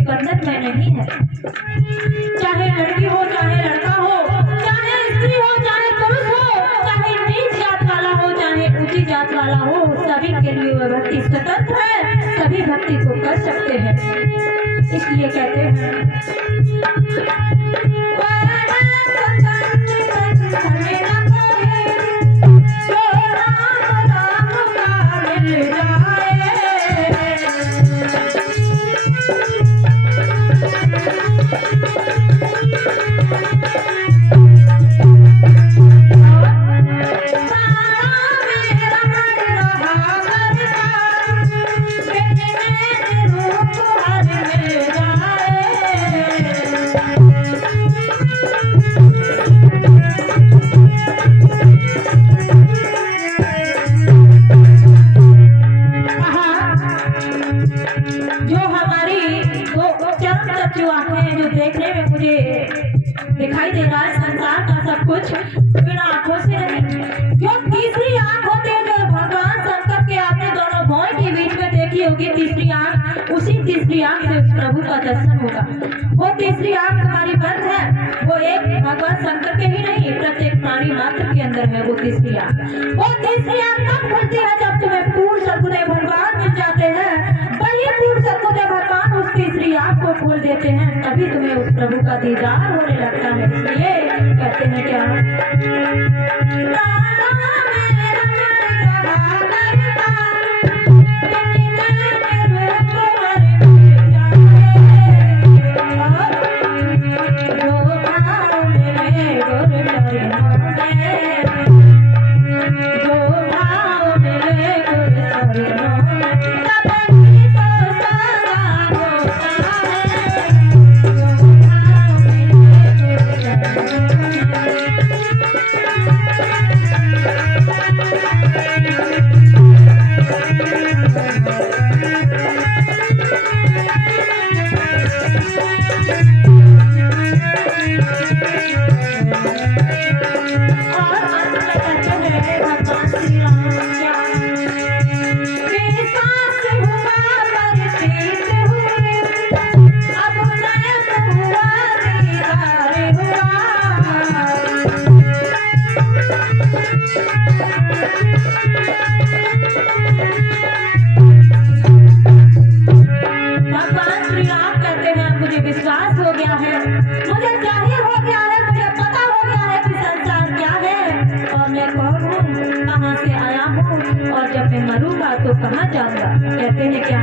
बंधन में नहीं है। चाहे लड़की हो, चाहे लड़का हो, चाहे स्त्री हो, चाहे पुरुष हो, चाहे नीच जात वाला हो, चाहे ऊंची जात वाला हो, सभी के लिए वह भक्ति स्वतंत्र है, सभी भक्ति को कर सकते हैं। इसलिए कहते हैं रहा है संसार का सब कुछ बिना आंखों से नहीं। जो तीसरी आंख होती है, जो भगवान शंकर के आपने दोनों भौं के बीच में देखी होगी तीसरी आंख, उसी तीसरी आंख से उस प्रभु का दर्शन होगा। वो तीसरी आंख हमारी बंद है, वो एक भगवान शंकर के ही नहीं, प्रत्येक प्राणी मात्र के अंदर है वो तीसरी आंख। वो तीसरी आंख कब खुलती है? जब तुम्हें पूर्ण सद्गुरुदेव भगवान मिल जाते हैं, वही पूर्ण सद्गुरुदेव भगवान उस तीसरी आंख को खोल देते हैं, तभी तुम्हें उस प्रभु का दीदार होने लगता है। इसलिए कहते हैं क्या, विश्वास हो गया है, मुझे जाहिर हो गया है, मुझे पता हो गया है कि संसार क्या है और मैं कौन हूँ, कहाँ से आया हूँ, और जब मैं मरूंगा तो कहाँ जाऊंगा। कहते हैं क्या,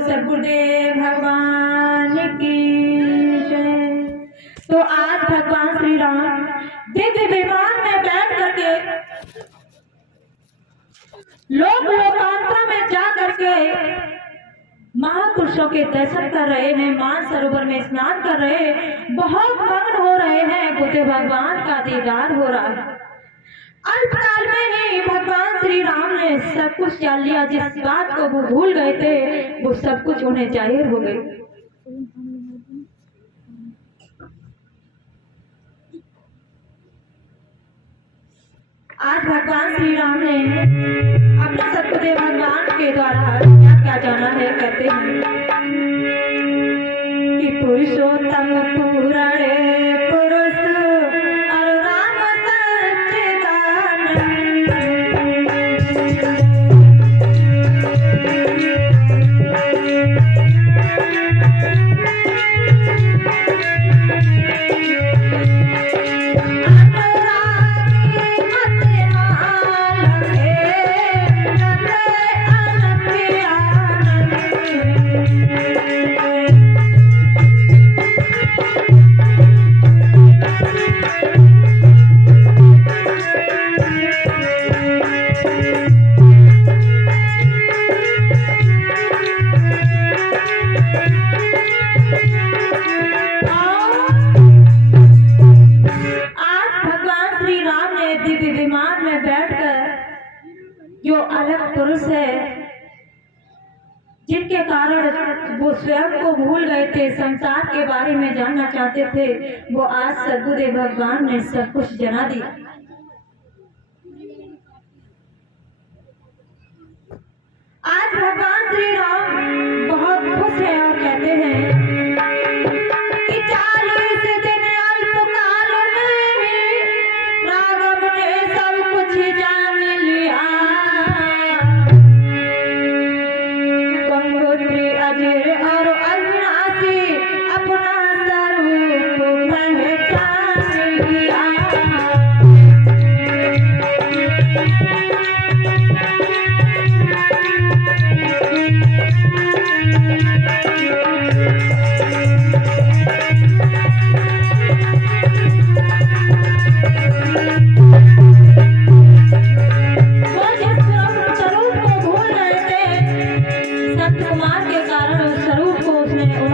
सद्गुरुदेव भगवान की जय। तो आज भगवान श्री राम दिव्य विमान में बैठ करके लोकांतर में जा करके महापुरुषों के दर्शन कर रहे हैं, मान सरोवर में स्नान कर रहे हैं, बहुत मग्न हो रहे हैं, बुद्ध भगवान का दीदार हो रहा है। अल्पकाल में ही भगवान श्री राम ने सब कुछ जान लिया, जिस बात को वो भूल गए थे वो सब कुछ उन्हें जाहिर हो गई। आज भगवान श्री राम ने अपने सतगुरुदेव भगवान के द्वारा क्या क्या जाना है। कहते हैं कि पुरुषोत्तम पुराणे पुरुष और राम श्री राम ने दिव्य विमान में बैठकर जो अलग पुरुष है जिनके कारण वो स्वयं को भूल गए थे, संसार के बारे में जानना चाहते थे, वो आज सद्गुरुदेव भगवान ने सब कुछ जना दिया। आज भगवान श्री राम बहुत खुश है और कहते हैं कि 40 दिन अल्पकाल में राघव ने सब कुछ जान लिया। गंगोत्री अजय और अविनाशी अपना स्वरूप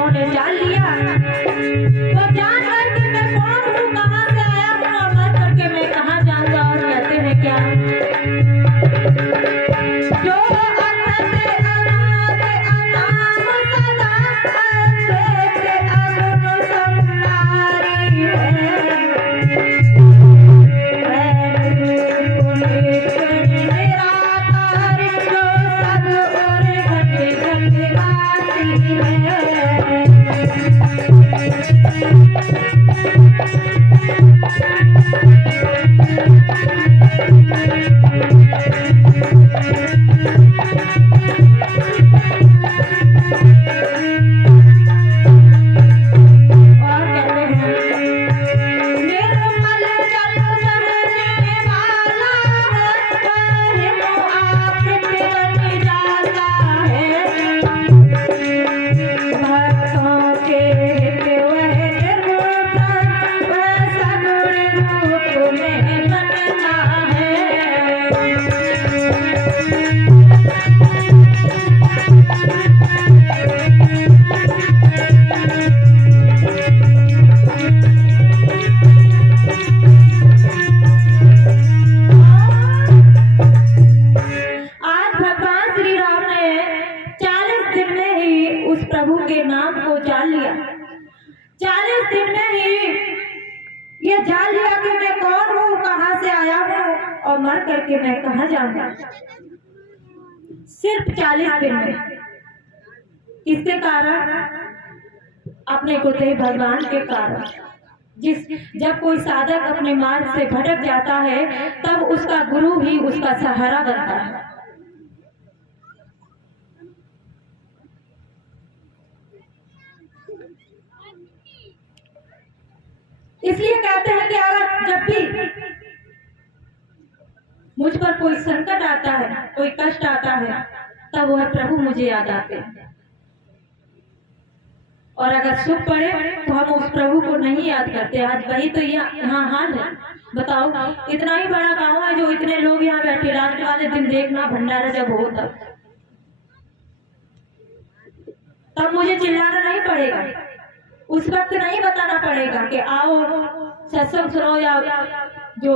पहचान लिया। प्रभु के नाम को जान लिया। 40 दिन में ही ये जान लिया कि मैं कौन हूँ, कहाँ से आया हूँ और मर करके मैं कहाँ जाऊंगा। सिर्फ 40 दिन में। इसके कारण अपने गुरुदेव भगवान के कारण। जब कोई साधक अपने मार्ग से भटक जाता है तब उसका गुरु ही उसका सहारा बनता है। इसलिए कहते हैं कि अगर जब भी मुझ पर कोई संकट आता है, कोई कष्ट आता है, तब वह प्रभु मुझे याद आते हैं। और अगर सुख पड़े तो हम उस प्रभु को नहीं याद करते। आज वही तो यहाँ हाल है। बताओ, इतना ही बड़ा गांव है जो इतने लोग यहाँ बैठे, रात वाले दिन देखना भंडारा जब हो तब मुझे चिल्लाना नहीं पड़ेगा, उस वक्त नहीं बताना पड़ेगा कि आओ सत्संग सुनो या जो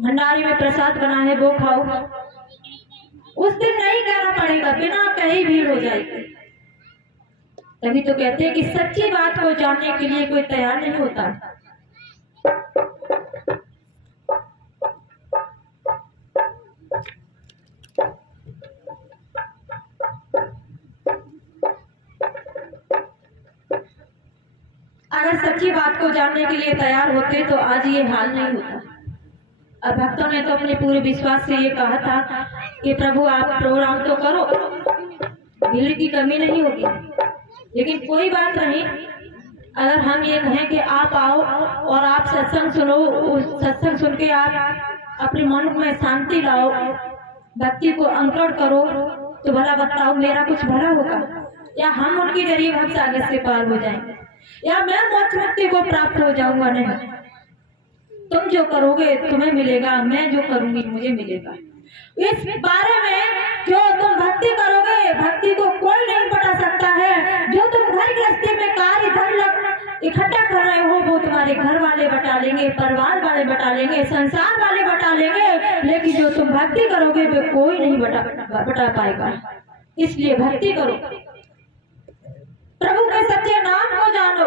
भंडारे में प्रसाद बना है वो खाओ। उस दिन नहीं कहना पड़ेगा, बिना कहीं भीड़ हो जाएगी। तभी तो कहते हैं कि सच्ची बात को जानने के लिए कोई तैयार नहीं होता। अगर सच्ची बात को जानने के लिए तैयार होते तो आज ये हाल नहीं होता। अब भक्तों ने तो अपने पूरे विश्वास से ये कहा था कि प्रभु आप प्रोग्राम तो करो, भीड़ की कमी नहीं होगी। लेकिन कोई बात नहीं, अगर हम ये कहें कि आप आओ और आप सत्संग सुनो, उस सत्संग सुन के आप अपने मन में शांति लाओ, भक्ति को अंकुर करो, तो भला बताओ मेरा कुछ भला होगा या हम उनके जरिए हम सागर से पार हो जाएंगे या मैं मोक्ष मुक्ति को प्राप्त हो जाऊंगा? नहीं, तुम जो करोगे तुम्हें मिलेगा, मैं जो करूंगी मुझे मिलेगा। इस बारे में जो तुम भक्ति करोगे, भक्ति को कोई नहीं पटा सकता है। जो तुम घर गृहस्थी में कार्य धन इकट्ठा कर रहे हो वो तुम्हारे घर वाले बटा लेंगे, परिवार वाले बटा लेंगे, संसार वाले बटा लेंगे, लेकिन जो तुम भक्ति करोगे वो कोई नहीं बटा पाएगा। इसलिए भक्ति करो, प्रभु के सच्चे नाम को जानो,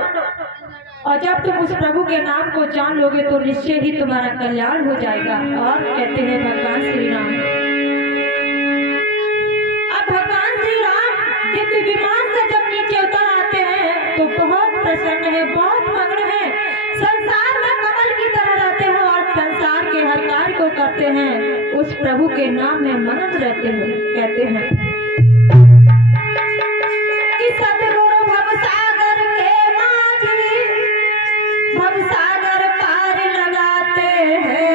और जब तुम उस प्रभु के नाम को जान लोगे तो निश्चय ही तुम्हारा कल्याण हो जाएगा। और कहते हैं भगवान श्री राम, अब भगवान श्री राम दिव्य विमान से जब नीचे उतर आते हैं तो बहुत प्रसन्न है, बहुत मग्न है, संसार में कमल की तरह रहते हैं और संसार के हर कार्य को करते हैं, उस प्रभु के नाम में मग्न रहते हैं। कहते हैं कि सतगुरु भवसागर के माझी भवसागर पार लगाते हैं,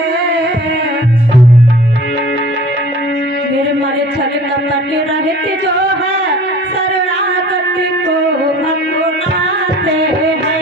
निर्मल छल कपट रहित जो है शरणागति को अपनाते हैं।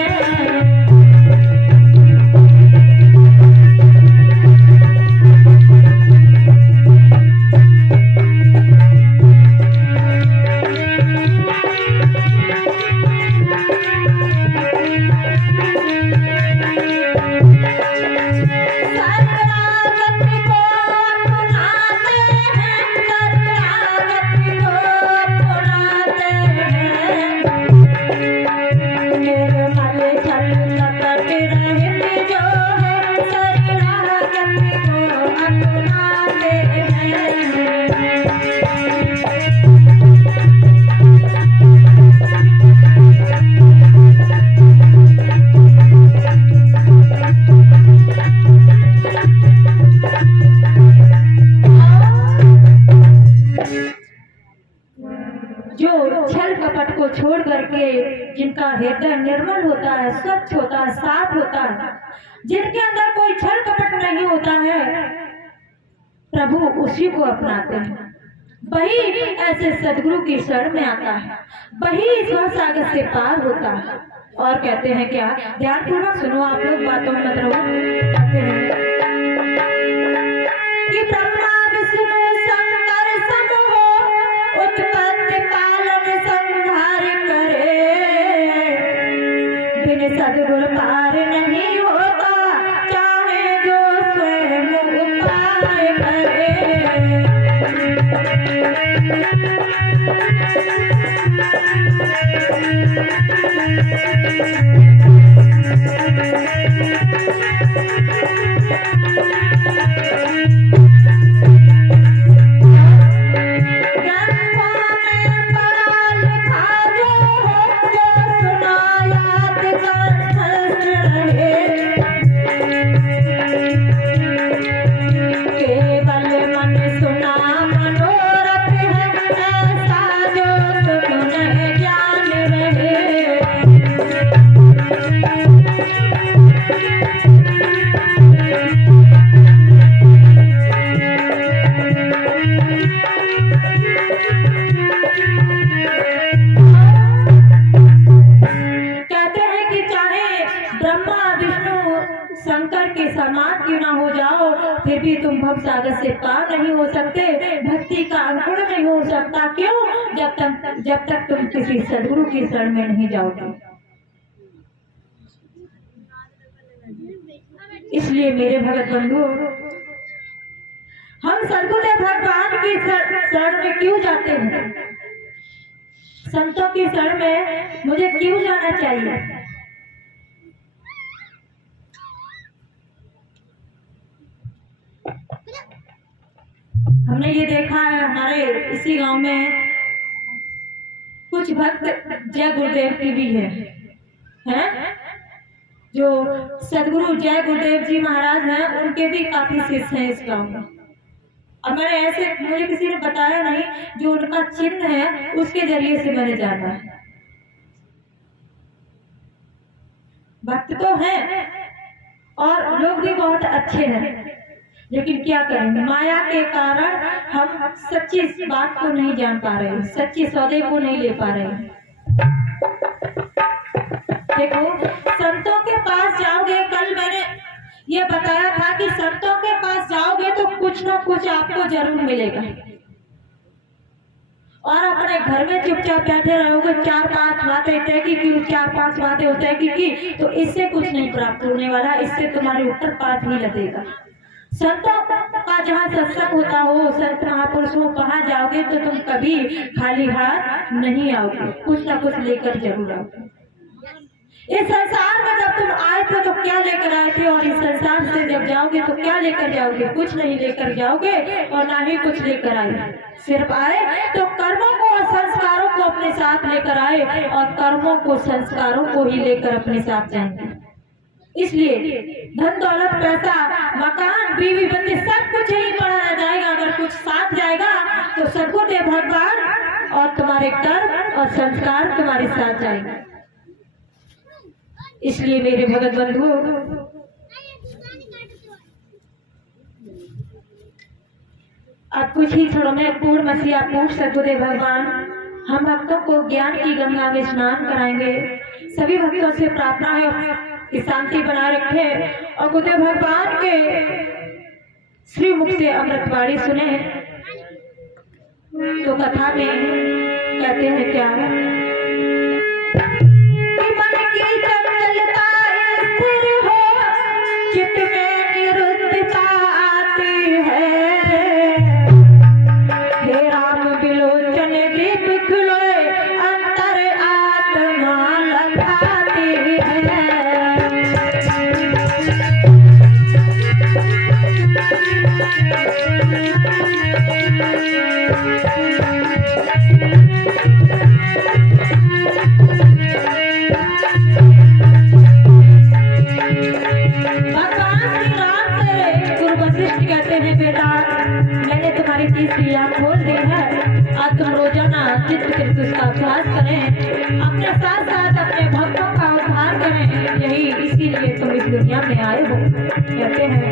छोड़ करके जिनका हृदय निर्मल होता है, स्वच्छ होता है, साफ होता है, जिनके अंदर कोई छल कपट नहीं होता है, प्रभु उसी को अपनाते हैं। वही ऐसे सदगुरु की शरण में आता है, वही इस सागर से पार होता है। और कहते हैं क्या, ध्यानपूर्वक सुनो आप लोग, बातों में मत रहो। कहते हैं कि ब्रह्मा विष्णु शंकर सब हो, उत्पत्ति पालन संहार करे, बिन सद्गुरु पार नहीं होता, चाहे जो स्वयं उपाय करे। शंकर के समान क्यों ना हो जाओ, फिर भी तुम भव सागर से पार नहीं हो सकते, भक्ति का अंकुर नहीं हो सकता। क्यों? जब तक तुम किसी सदगुरु की शरण में नहीं जाओगे। इसलिए मेरे भगत बंधु, हम सदगुरु भगवान की शरण में क्यों जाते हैं? संतों की शरण में मुझे क्यों जाना चाहिए? हमने ये देखा है, हमारे इसी गांव में कुछ भक्त जय गुरुदेव की भी हैं? जो सदगुरु जय गुरुदेव जी महाराज हैं, उनके भी काफी शिष्य हैं इस गांव में। अब मैंने ऐसे, मुझे किसी ने बताया नहीं, जो उनका चिन्ह है उसके जरिए से मैंने जाना है। भक्त तो हैं और लोग भी बहुत अच्छे हैं, लेकिन क्या करें, माया के कारण हम सच्ची बात को नहीं जान पा रहे, सच्ची सौदे को नहीं ले पा रहे। देखो, संतों के पास जाओगे, कल मैंने ये बताया था कि संतों के पास जाओगे तो कुछ ना कुछ आपको जरूर मिलेगा, और अपने घर में चुपचाप बैठे रहोगे, 4-5 बातें तय की 4-5 बातें तय की तो इससे कुछ नहीं प्राप्त होने वाला, इससे तुम्हारे ऊपर पाप ही लगेगा। संतों का जहाँ सत्संग होता हो, संत महापुरुषों कहाँ जाओगे तो तुम कभी खाली हाथ नहीं आओगे, कुछ ना कुछ लेकर जरूर आओगे। इस संसार में जब तुम आए थे तो क्या लेकर आए थे, और इस संसार से जब जाओगे तो क्या लेकर जाओगे? कुछ नहीं लेकर जाओगे और ना ही कुछ लेकर आए। सिर्फ आए तो कर्मों को और संस्कारों को अपने साथ लेकर आए, और कर्मों को संस्कारों को ही लेकर अपने साथ जाएंगे। इसलिए धन दौलत पैसा मकान बीवी बच्चे सब कुछ यही पड़ा रह जाएगा, अगर कुछ साथ जाएगा तो सदगुरु भगवान और तुम्हारे कर्म और संस्कार तुम्हारे साथ जाएंगे। इसलिए मेरे भगत बंधु, अब कुछ ही क्षणों में पूर्ण मसीहा पूछ सदगुरुदेव भगवान हम भक्तों को ज्ञान की गंगा में स्नान कराएंगे। सभी भक्तों से प्रार्थना है कि शांति बनाए रखे और गुरुदेव भगवान के श्री मुख से अमृतवाणी सुने। तो कथा में कहते हैं क्या, कि मन की चंचलता स्थिर हो, चित्त में निरुद्धता आती है। हे राम बिलोचन दीप खुले, अंतर आत्मा लखाती है। कहते हैं बेटा मैंने तुम्हारी तीसरी आँख खोल दी है, आज तुम रोजाना चित्त कृत उसका अभ्यास करें, अपने साथ साथ अपने भक्तों का उद्धार करें, यही इसीलिए तुम इस दुनिया में आए हो। कहते हैं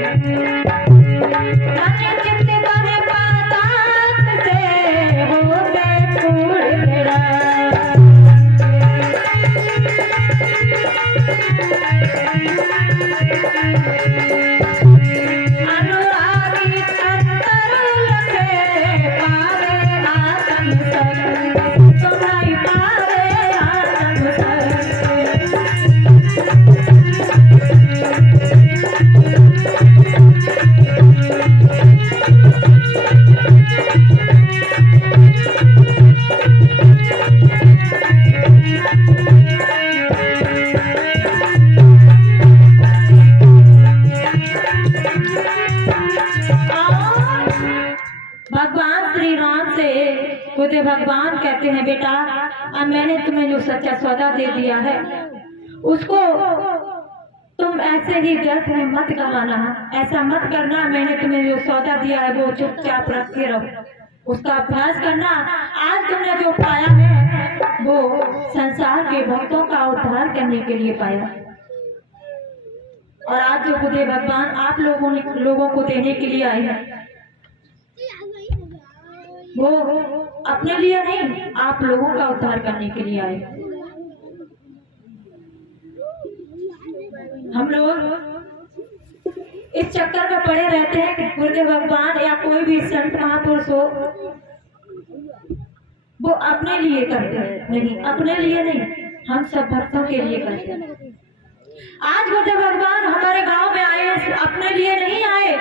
भगवान कहते हैं बेटा अब मैंने तुम्हें जो सच्चा सौदा दे दिया है उसको तुम ऐसे ही व्यर्थ में मत गंवाना, ऐसा मत करना। मैंने तुम्हें जो सौदा दिया है वो चुपचाप रखे रहो, उसका अभ्यास करना। आज तुमने जो पाया है वो संसार के भक्तों का उद्धार करने के लिए पाया, और आज जो खुदे भगवान आप लोगों को देने के लिए आए हैं वो अपने लिए नहीं, आप लोगों का उद्धार करने के लिए आए। हम लोग इस चक्कर में पड़े रहते हैं कि गुरुदेव भगवान या कोई भी संत महापुरुष हो वो अपने लिए करते हैं, नहीं अपने लिए नहीं, हम सब भक्तों के लिए करते हैं। आज गुरुदेव भगवान हमारे गांव में आए, अपने लिए नहीं आए,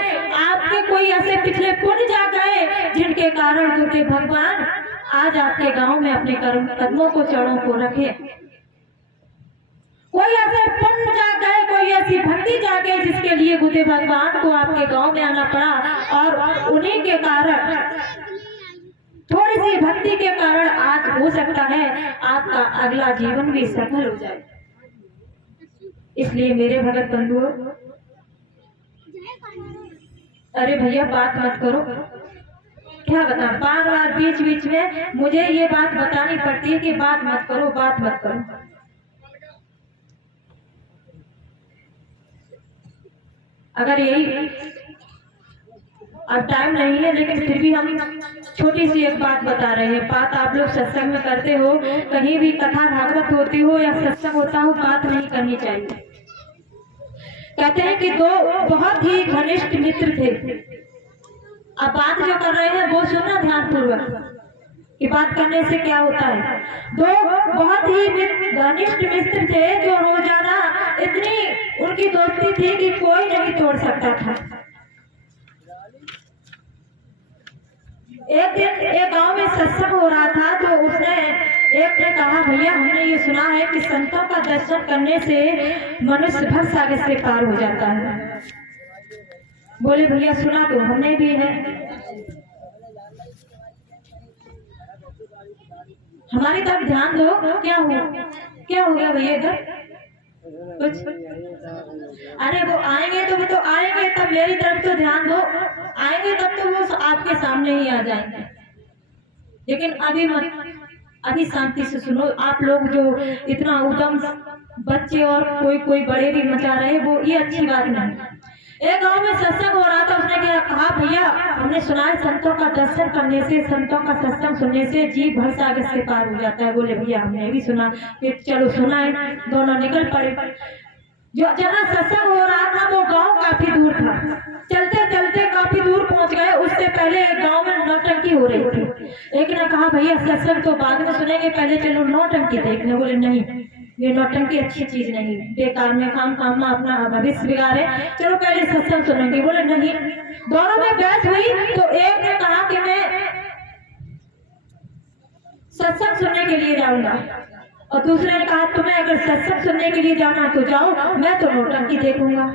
आपके कोई ऐसे पिछले पुण्य जा गए जिनके कारण गुरुदेव भगवान आज आपके गांव में अपने कदमों को चरणों को रखे। कोई ऐसे पुण्य जा गए, कोई ऐसी भक्ति जा गई जिसके लिए गुरुदेव भगवान को आपके गांव में आना पड़ा, और उन्हीं के कारण थोड़ी सी भक्ति के कारण आज हो सकता है आपका अगला जीवन भी सफल हो जाए। इसलिए मेरे भगत बंधुओं, अरे भैया बात मत करो, क्या बता, बार बार बीच बीच में मुझे ये बात बतानी पड़ती है कि बात मत करो, बात मत करो। अगर यही अब टाइम नहीं है लेकिन फिर भी हम छोटी सी एक बात बता रहे हैं। बात आप लोग सत्संग में करते हो, कहीं भी कथा भागवत होती हो या सत्संग होता हो, बात नहीं करनी चाहिए। कहते हैं कि दो बहुत ही घनिष्ठ मित्र थे। अब बात जो कर रहे हैं वो सुनना ध्यान पूर्वक कि बात करने से क्या होता है। दो बहुत ही घनिष्ठ मित्र थे जो रोजाना इतनी उनकी दोस्ती थी कि कोई नहीं तोड़ सकता था। एक दिन एक गांव में सत्संग हो रहा था तो उसने एक ने कहा, भैया हमने ये सुना है कि संतों का दर्शन करने से मनुष्य भव सागर से पार हो जाता है। बोले भैया सुना तो हमने भी है। हमारी तरफ ध्यान दो। क्या हो गया भैया इधर कुछ? अरे वो आएंगे तो आएंगे, तब मेरी तरफ तो ध्यान दो। आएंगे तब तो वो आपके सामने ही आ जाएंगे, लेकिन अभी मत, अभी शांति से सुनो। आप लोग जो इतना उदम बच्चे और कोई बड़े भी मचा रहे, वो ये अच्छी बात नहीं। एक गांव में सत्संग हो रहा था, उसने क्या कहा, भैया हमने सुना है संतों का दर्शन करने से, संतों का सत्संग सुनने से जीव भव सागर से पार हो जाता है। बोले भैया हमने भी सुना। फिर चलो सुना है, दोनों निकल पड़े। जो जहाँ सत्संग हो रहा था वो गांव काफी दूर था। चलते चलते काफी दूर पहुंच गए। उससे पहले एक गांव में नौटंकी हो रही थी। एक ने कहा, भैया सत्संग तो बाद में सुनेंगे, पहले चलो नौटंकी देखने। बोले नहीं, ये नौटंकी अच्छी चीज नहीं, बेकार में काम में अपना भविष्य बिगाड़े, चलो पहले सत्संग सुनेंगे। बोले नहीं। दोनों में बहस हुई तो एक ने कहा कि मैं सत्संग सुनने के लिए जाऊंगा, और दूसरे ने कहा तुम्हें अगर सत्संग सुनने के लिए जाना तो जाओ, मैं तो नौटंकी देखूंगा।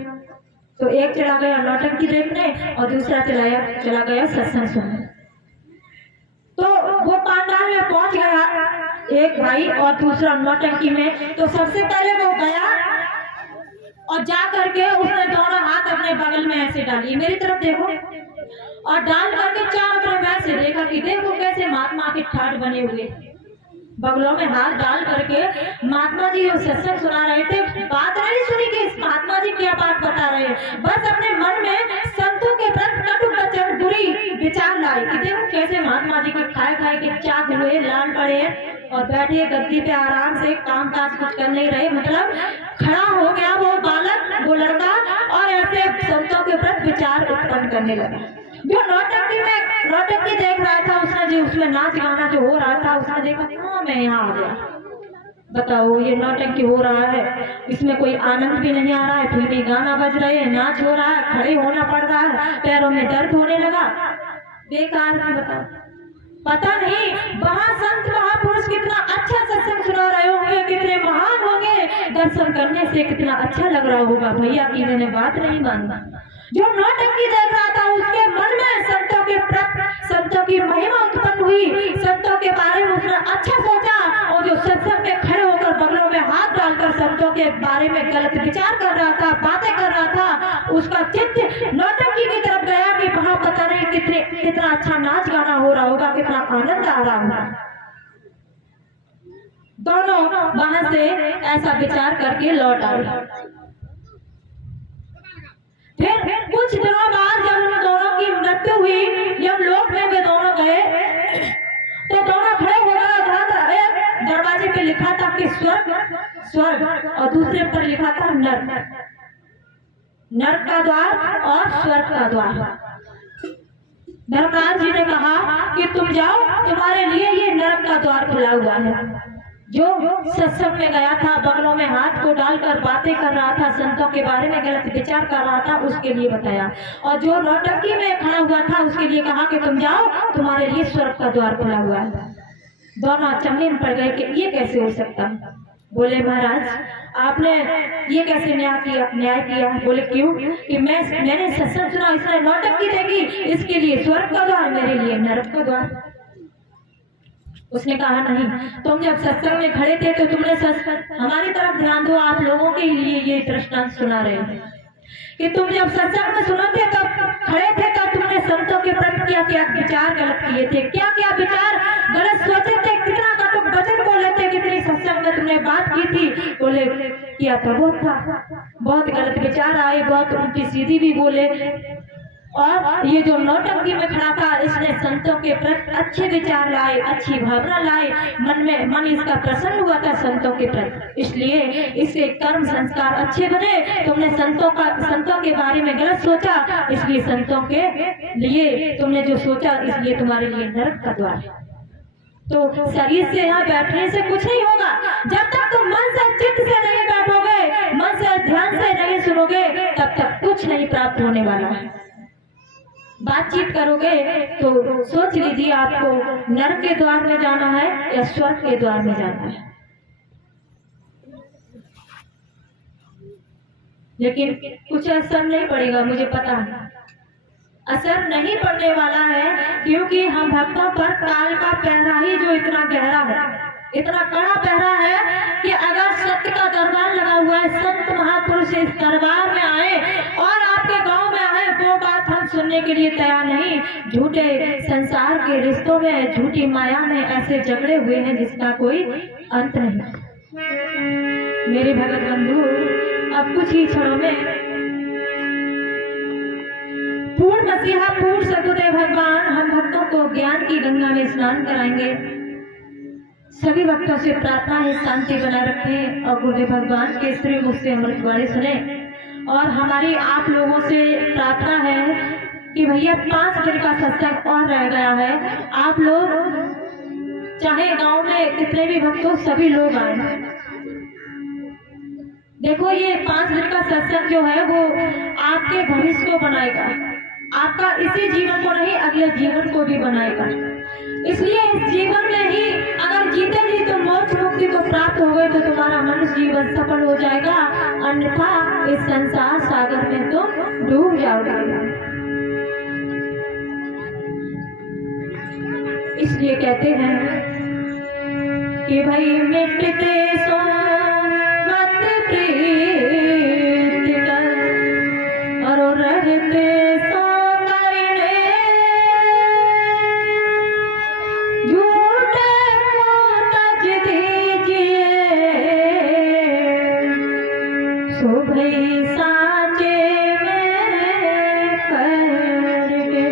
तो एक चला गया नौटंकी देखने और दूसरा चला गया सत्संग सुनने। तो वो पंडाल में पहुंच गया एक भाई और दूसरा नौटंकी में। तो सबसे पहले वो गया और जा करके उसने दोनों हाथ अपने बगल में ऐसे डाली, मेरी तरफ देखो, और डाल करके चारों तरफ ऐसे देखा कि देखो कैसे महात्मा के ठाट बने हुए। बगलों में हाथ डाल करके महात्मा जी सत्संग सुना रहे थे। बात नहीं सुनी कि महात्मा जी क्या बात बता रहे हैं, बस अपने मन में संतों के प्रति कटु वचन बुरी विचार लाए कि देखो कैसे महात्मा जी के खाए के चाक हुए, लाल पड़े और बैठे गद्दी पे आराम से, काम काज कुछ कर नहीं रहे। मतलब खड़ा हो गया वो बालक, वो लड़का, और ऐसे संतों के प्रति विचार उत्पन्न करने लगा। जो नौटंकी देख रहा था, उसने जो उसमें नाच गाना जो हो रहा था, उसने देखा हाँ मैं यहाँ आ गया। बताओ ये नौटंकी हो रहा है, इसमें कोई आनंद भी नहीं आ रहा है, फिल्मी गाना बज रहे हैं, नाच हो रहा है, खड़े होना पड़ रहा है, पैरों में दर्द होने लगा, बेकार की। बताओ पता नहीं वहाँ संत महापुरुष कितना अच्छा सत्संग सुना रहे होंगे, कितने महान होंगे, दर्शन करने से कितना अच्छा लग रहा होगा। भैया की मैंने बात नहीं माना। जो नौटंकी देख रहा था उसके मन में संतों के प्रति, संतों की महिमा उत्पन्न हुई, संतों के बारे में उसने अच्छा सोचा, और जो सत्संग में खड़े होकर बगलों में हाथ डालकर संतों के बारे में गलत विचार कर रहा था, बातें कर रहा था, उसका चित्त नौटंकी की तरफ गया कि वहां पता नहीं कितना अच्छा नाच गाना हो रहा होगा, कितना आनंद आ रहा होगा। दोनों वहां से ऐसा विचार करके लौट आए। फिर कुछ दिनों बाद जब उन दोनों की मृत्यु हुई, जब लोक में वे दोनों गए तो दोनों खड़े हो गए। दरवाजे पे लिखा था कि स्वर्ग और दूसरे पर लिखा था नर्क। नर्क का द्वार और स्वर्ग का द्वार। धर्मराज जी ने कहा कि तुम जाओ, तुम्हारे लिए ये नर्क का द्वार खुला हुआ है। जो सत्संग में गया था, बगलों में हाथ को डालकर बातें कर रहा था, संतों के बारे में गलत विचार कर रहा था, उसके लिए बताया। और जो नौटंकी में खड़ा हुआ था उसके लिए कहा कि तुम जाओ, तुम्हारे लिए स्वर्ग का द्वार खुला हुआ है। दोनों अचंभे में पड़ गए कि ये कैसे हो सकता। बोले महाराज आपने ये कैसे न्याय किया। बोले क्यों? कि मैंने सत्संग सुना, इसने नौटंकी देखी, इसके लिए स्वर्ग का द्वार, मेरे लिए नरक का द्वार। उसने कहा नहीं, तुम जब सत्संग में खड़े थे तो तुमने हमारी तरफ ध्यान दो, आप लोगों के लिए ये दृष्टांत सुना रहे हैं कि तुम जब सत्संग में सुना थे तब खड़े थे, तब तुमने संतों के प्रति क्या विचार गलत किए थे, क्या विचार गलत सोचे थे, कितना कटुक वचन बोले थे, कितनी सत्संग में तुमने बात की थी। बोले किया था, बहुत गलत विचार आए, बहुत उल्टी सीधी भी बोले। और ये जो नौटंकी में खड़ा था, इसने संतों के प्रति अच्छे विचार लाए, अच्छी भावना लाए, मन इसका प्रसन्न हुआ था संतों के प्रति, इसलिए इसके कर्म संस्कार अच्छे बने। तुमने संतों के बारे में गलत सोचा, इसलिए संतों के लिए तुमने जो सोचा, इसलिए तुम्हारे लिए नरक का द्वार। तो शरीर से यहाँ बैठने से कुछ नहीं होगा। जब तक तुम मन से चित्त से नहीं बैठोगे, मन से ध्यान से नहीं सुनोगे, तब तक कुछ नहीं प्राप्त होने वाला है। बातचीत करोगे तो सोच लीजिए आपको नरक के द्वार में जाना है या स्वर्ग के द्वार में जाना है। लेकिन कुछ असर नहीं पड़ेगा, मुझे पता है असर नहीं पड़ने वाला है, क्योंकि हम भक्तों पर काल का पहरा ही जो इतना गहरा है, इतना कड़ा पहरा है कि अगर सत्य का दरबार लगा हुआ है, संत महापुरुष इस दरबार में आए और आपके गांव में आए, वो बात हम सुनने के लिए तैयार नहीं। झूठे संसार के रिश्तों में, झूठी माया में ऐसे झगड़े हुए हैं जिसका कोई अंत नहीं। मेरे भगत बंधु, अब कुछ ही क्षणों में पूर्ण मसीहा पूर्ण सतगुरुदेव भगवान हम भक्तों को ज्ञान की गंगा में स्नान कराएंगे। सभी भक्तों से प्रार्थना है शांति बनाए रखें और गुरुदेव भगवान के श्री मुख से अमृत वाणी सुने। और हमारी आप लोगों से प्रार्थना है कि भैया 5 दिन का सत्संग और रह गया है, आप लोग चाहे गांव में कितने भी भक्त हो, सभी लोग आए। देखो ये 5 दिन का सत्संग जो है वो आपके भविष्य को बनाएगा, आपका इसी जीवन को नहीं अगले जीवन को भी बनाएगा। इसलिए इस जीवन में ही अगर जीते जी तुम मोक्ष मुक्ति को प्राप्त हो गए तो तुम्हारा मनुष्य जीवन सफल हो जाएगा, अन्यथा इस संसार सागर में तुम डूब जाओगे। इसलिए कहते हैं कि भाई मिटते सो मत प्रीत कर और रहते सो करने, झूठे को तज दीजिए, सो भई साचे में करके।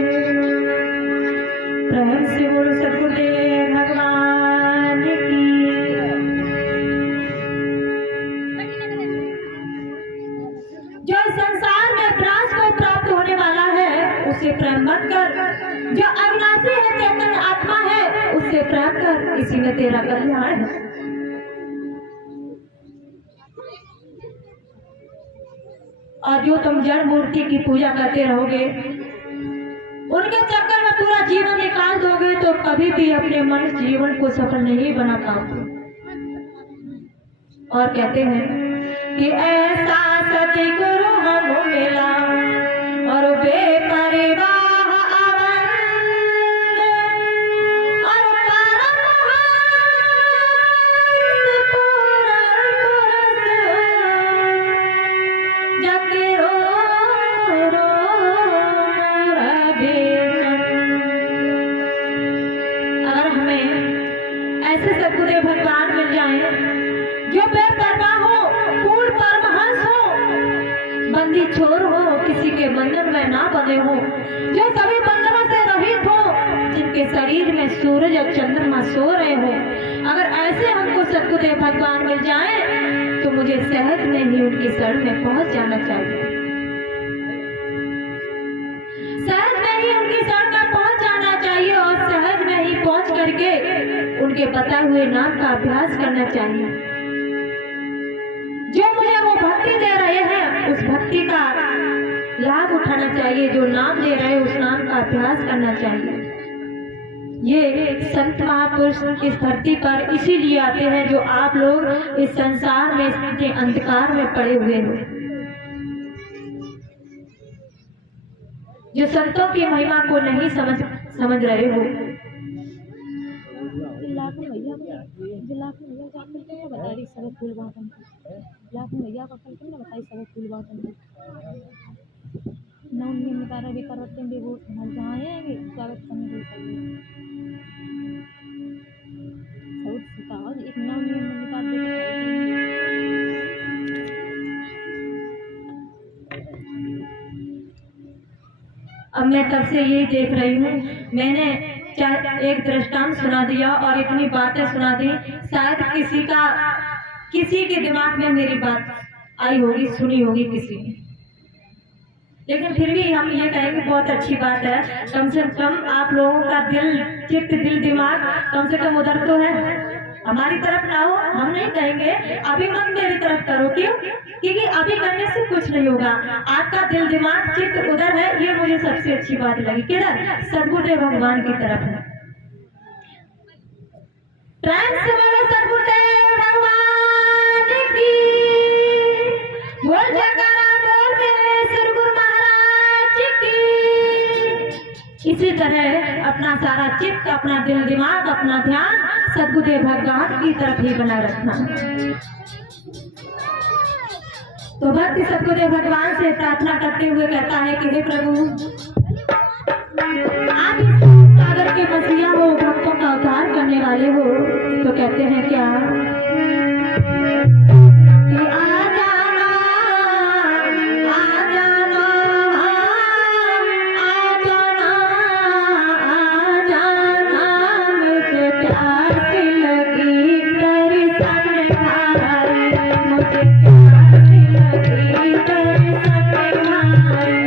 प्रेम से बोलो सतगुरुदेव भगवान की। जो संसार में प्रास को प्राप्त होने वाला है उससे प्रेम मत कर, जो अविनाशी है चेतन आत्मा है उससे प्रेम कर, इसी में तेरा कल्याण है। और जो तुम जड़ मूर्ति की पूजा करते रहोगे, उनके चक्कर में पूरा जीवन निकाल दोगे तो कभी भी अपने मन जीवन को सफल नहीं बना पाओगे। और कहते हैं कि ऐसा सतगुरु हमको मिला और बेपरवाह आनंद और परमहंस जाके रो रो अगर हमें ऐसे सतगुरुदेव भगवान मिल जाए जो बेपरवाह हो, पूर्ण परमहंस हो, बंदी छोर हो, किसी के बंधन में ना बंधे हो, जो सभी बंधनों से रहित हो, जिनके शरीर में सूरज और चंद्रमा सो रहे हो, अगर ऐसे हमको सतगुरुदेव भगवान मिल जाए तो मुझे सहज में ही उनकी शरण में पहुंच जाना चाहिए। सहज में ही उनकी शरण में पहुंच जाना चाहिए और सहज में ही पहुंच करके उनके बताए हुए नाम का अभ्यास करना चाहिए। जो मुझे वो भक्ति दे रहे हैं उस भक्ति का लाभ उठाना चाहिए, जो नाम दे रहे हैं उस नाम का अभ्यास करना चाहिए। ये संत महापुरुष इस धरती पर इसीलिए आते हैं जो आप लोग इस संसार में इसके अंधकार में पड़े हुए हो, जो संतों की महिमा को नहीं समझ रहे हो। बता रही सब फूल बातन भैया का कल तुमने बताई सब फूल बातन नौ में तारा भी करते हैं वो मर जाए भी स्वागत करने के लिए सब सिखाओ एक नौ में निकाल देते। अब मैं तब से यही देख रही हूँ, मैंने एक दृष्टांत सुना दिया और इतनी बातें सुना दी, शायद किसी के दिमाग में मेरी बात आई होगी, सुनी होगी किसी ने। लेकिन फिर भी हम ये कहेंगे बहुत अच्छी बात है, कम से कम आप लोगों का दिल चित्त दिल दिमाग कम से कम उधर तो है, हमारी तरफ ना हो। हम नहीं कहेंगे अभी मत मेरी तरफ करो, क्यों? क्योंकि अभी करने से कुछ नहीं होगा। आपका दिल दिमाग चित्त उधर है, ये मुझे सबसे अच्छी बात लगी। किधर? सदगुरुदेव भगवान की तरफ है। प्रेम से बोलो सदगुरुदेव भगवान की, बोल जयकारा बोल मेरे सदगुरु महाराज की। इसी तरह अपना सारा चित्त, अपना दिल दिमाग, अपना ध्यान सदगुरुदेव भगवान की तरफ ही बना रखना। तो भक्त सदगुरुदेव भगवान से प्रार्थना करते हुए कहता है कि हे प्रभु, आप इस सागर के मसीहा हो, भक्तों का उद्धार करने वाले हो। तो कहते हैं क्या कि आ जाना, आ जाना, आ जाना, आ जाना, मुझे प्यास लगी दर्शन भाई, मुझे प्यास लगी दर्शन भाई।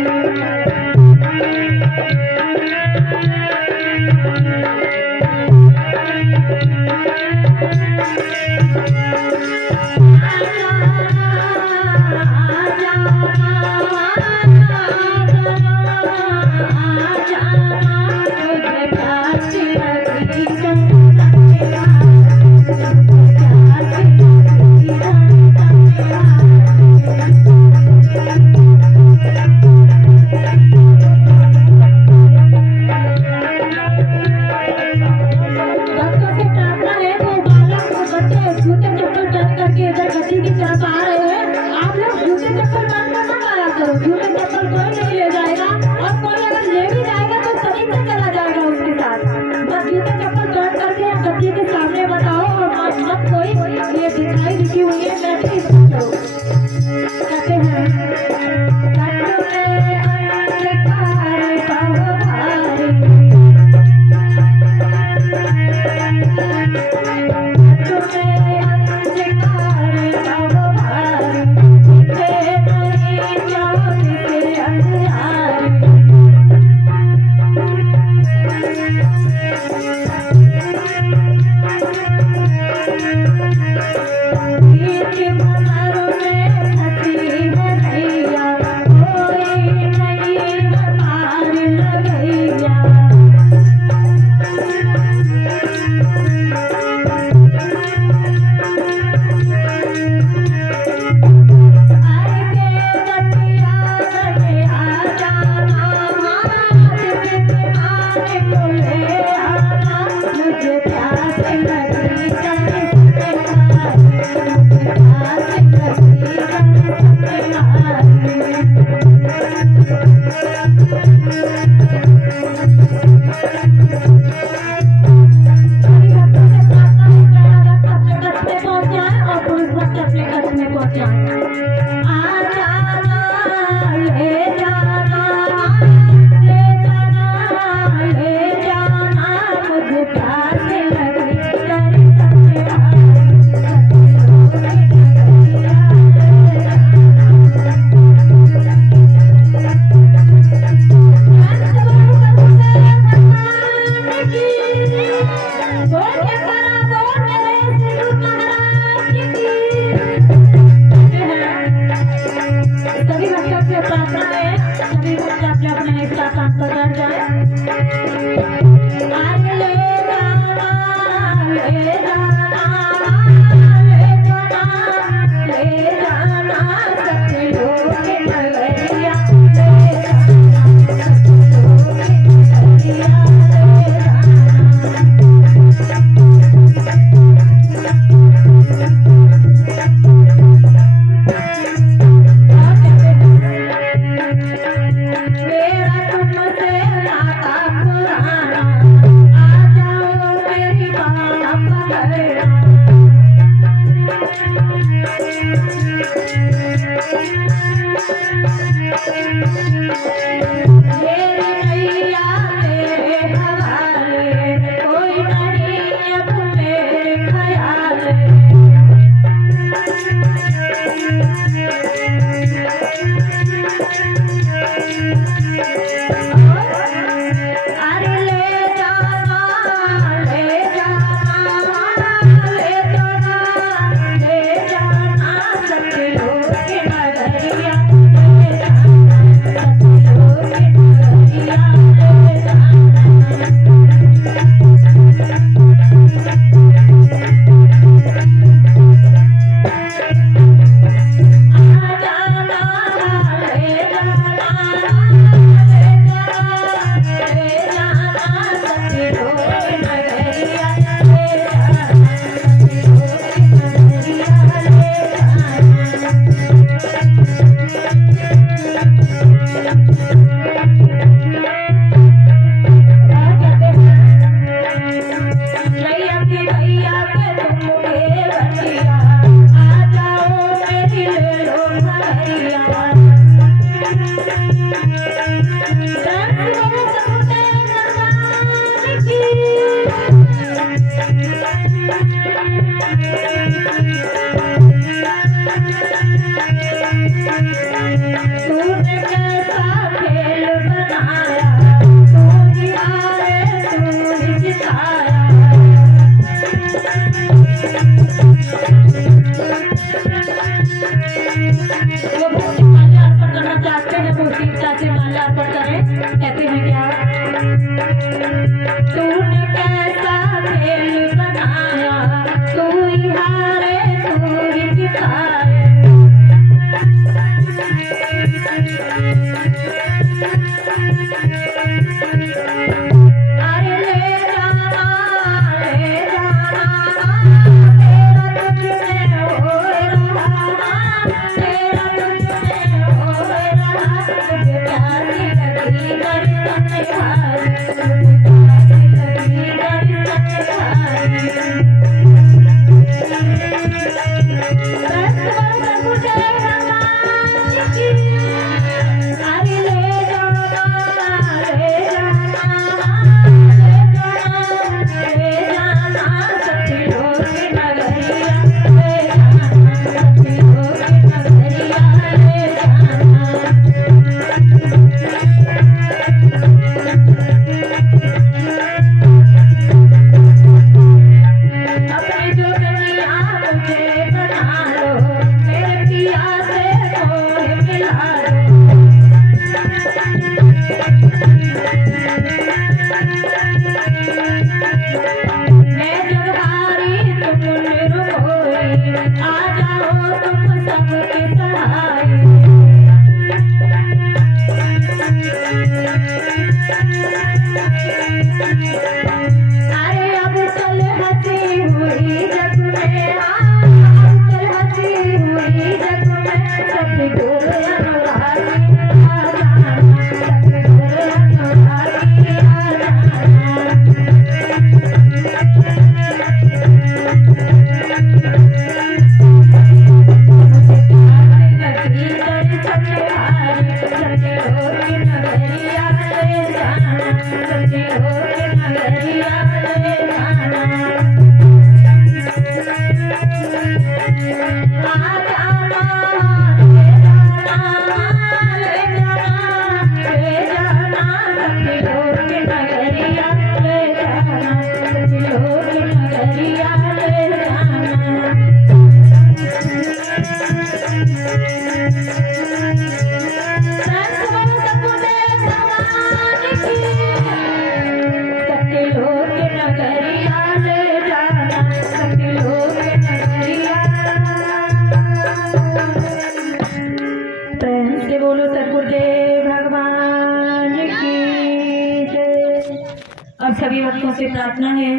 अब सभी भक्तों से प्रार्थना है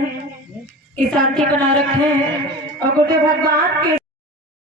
कि शांति बना रखें और गुरुदेव भगवान के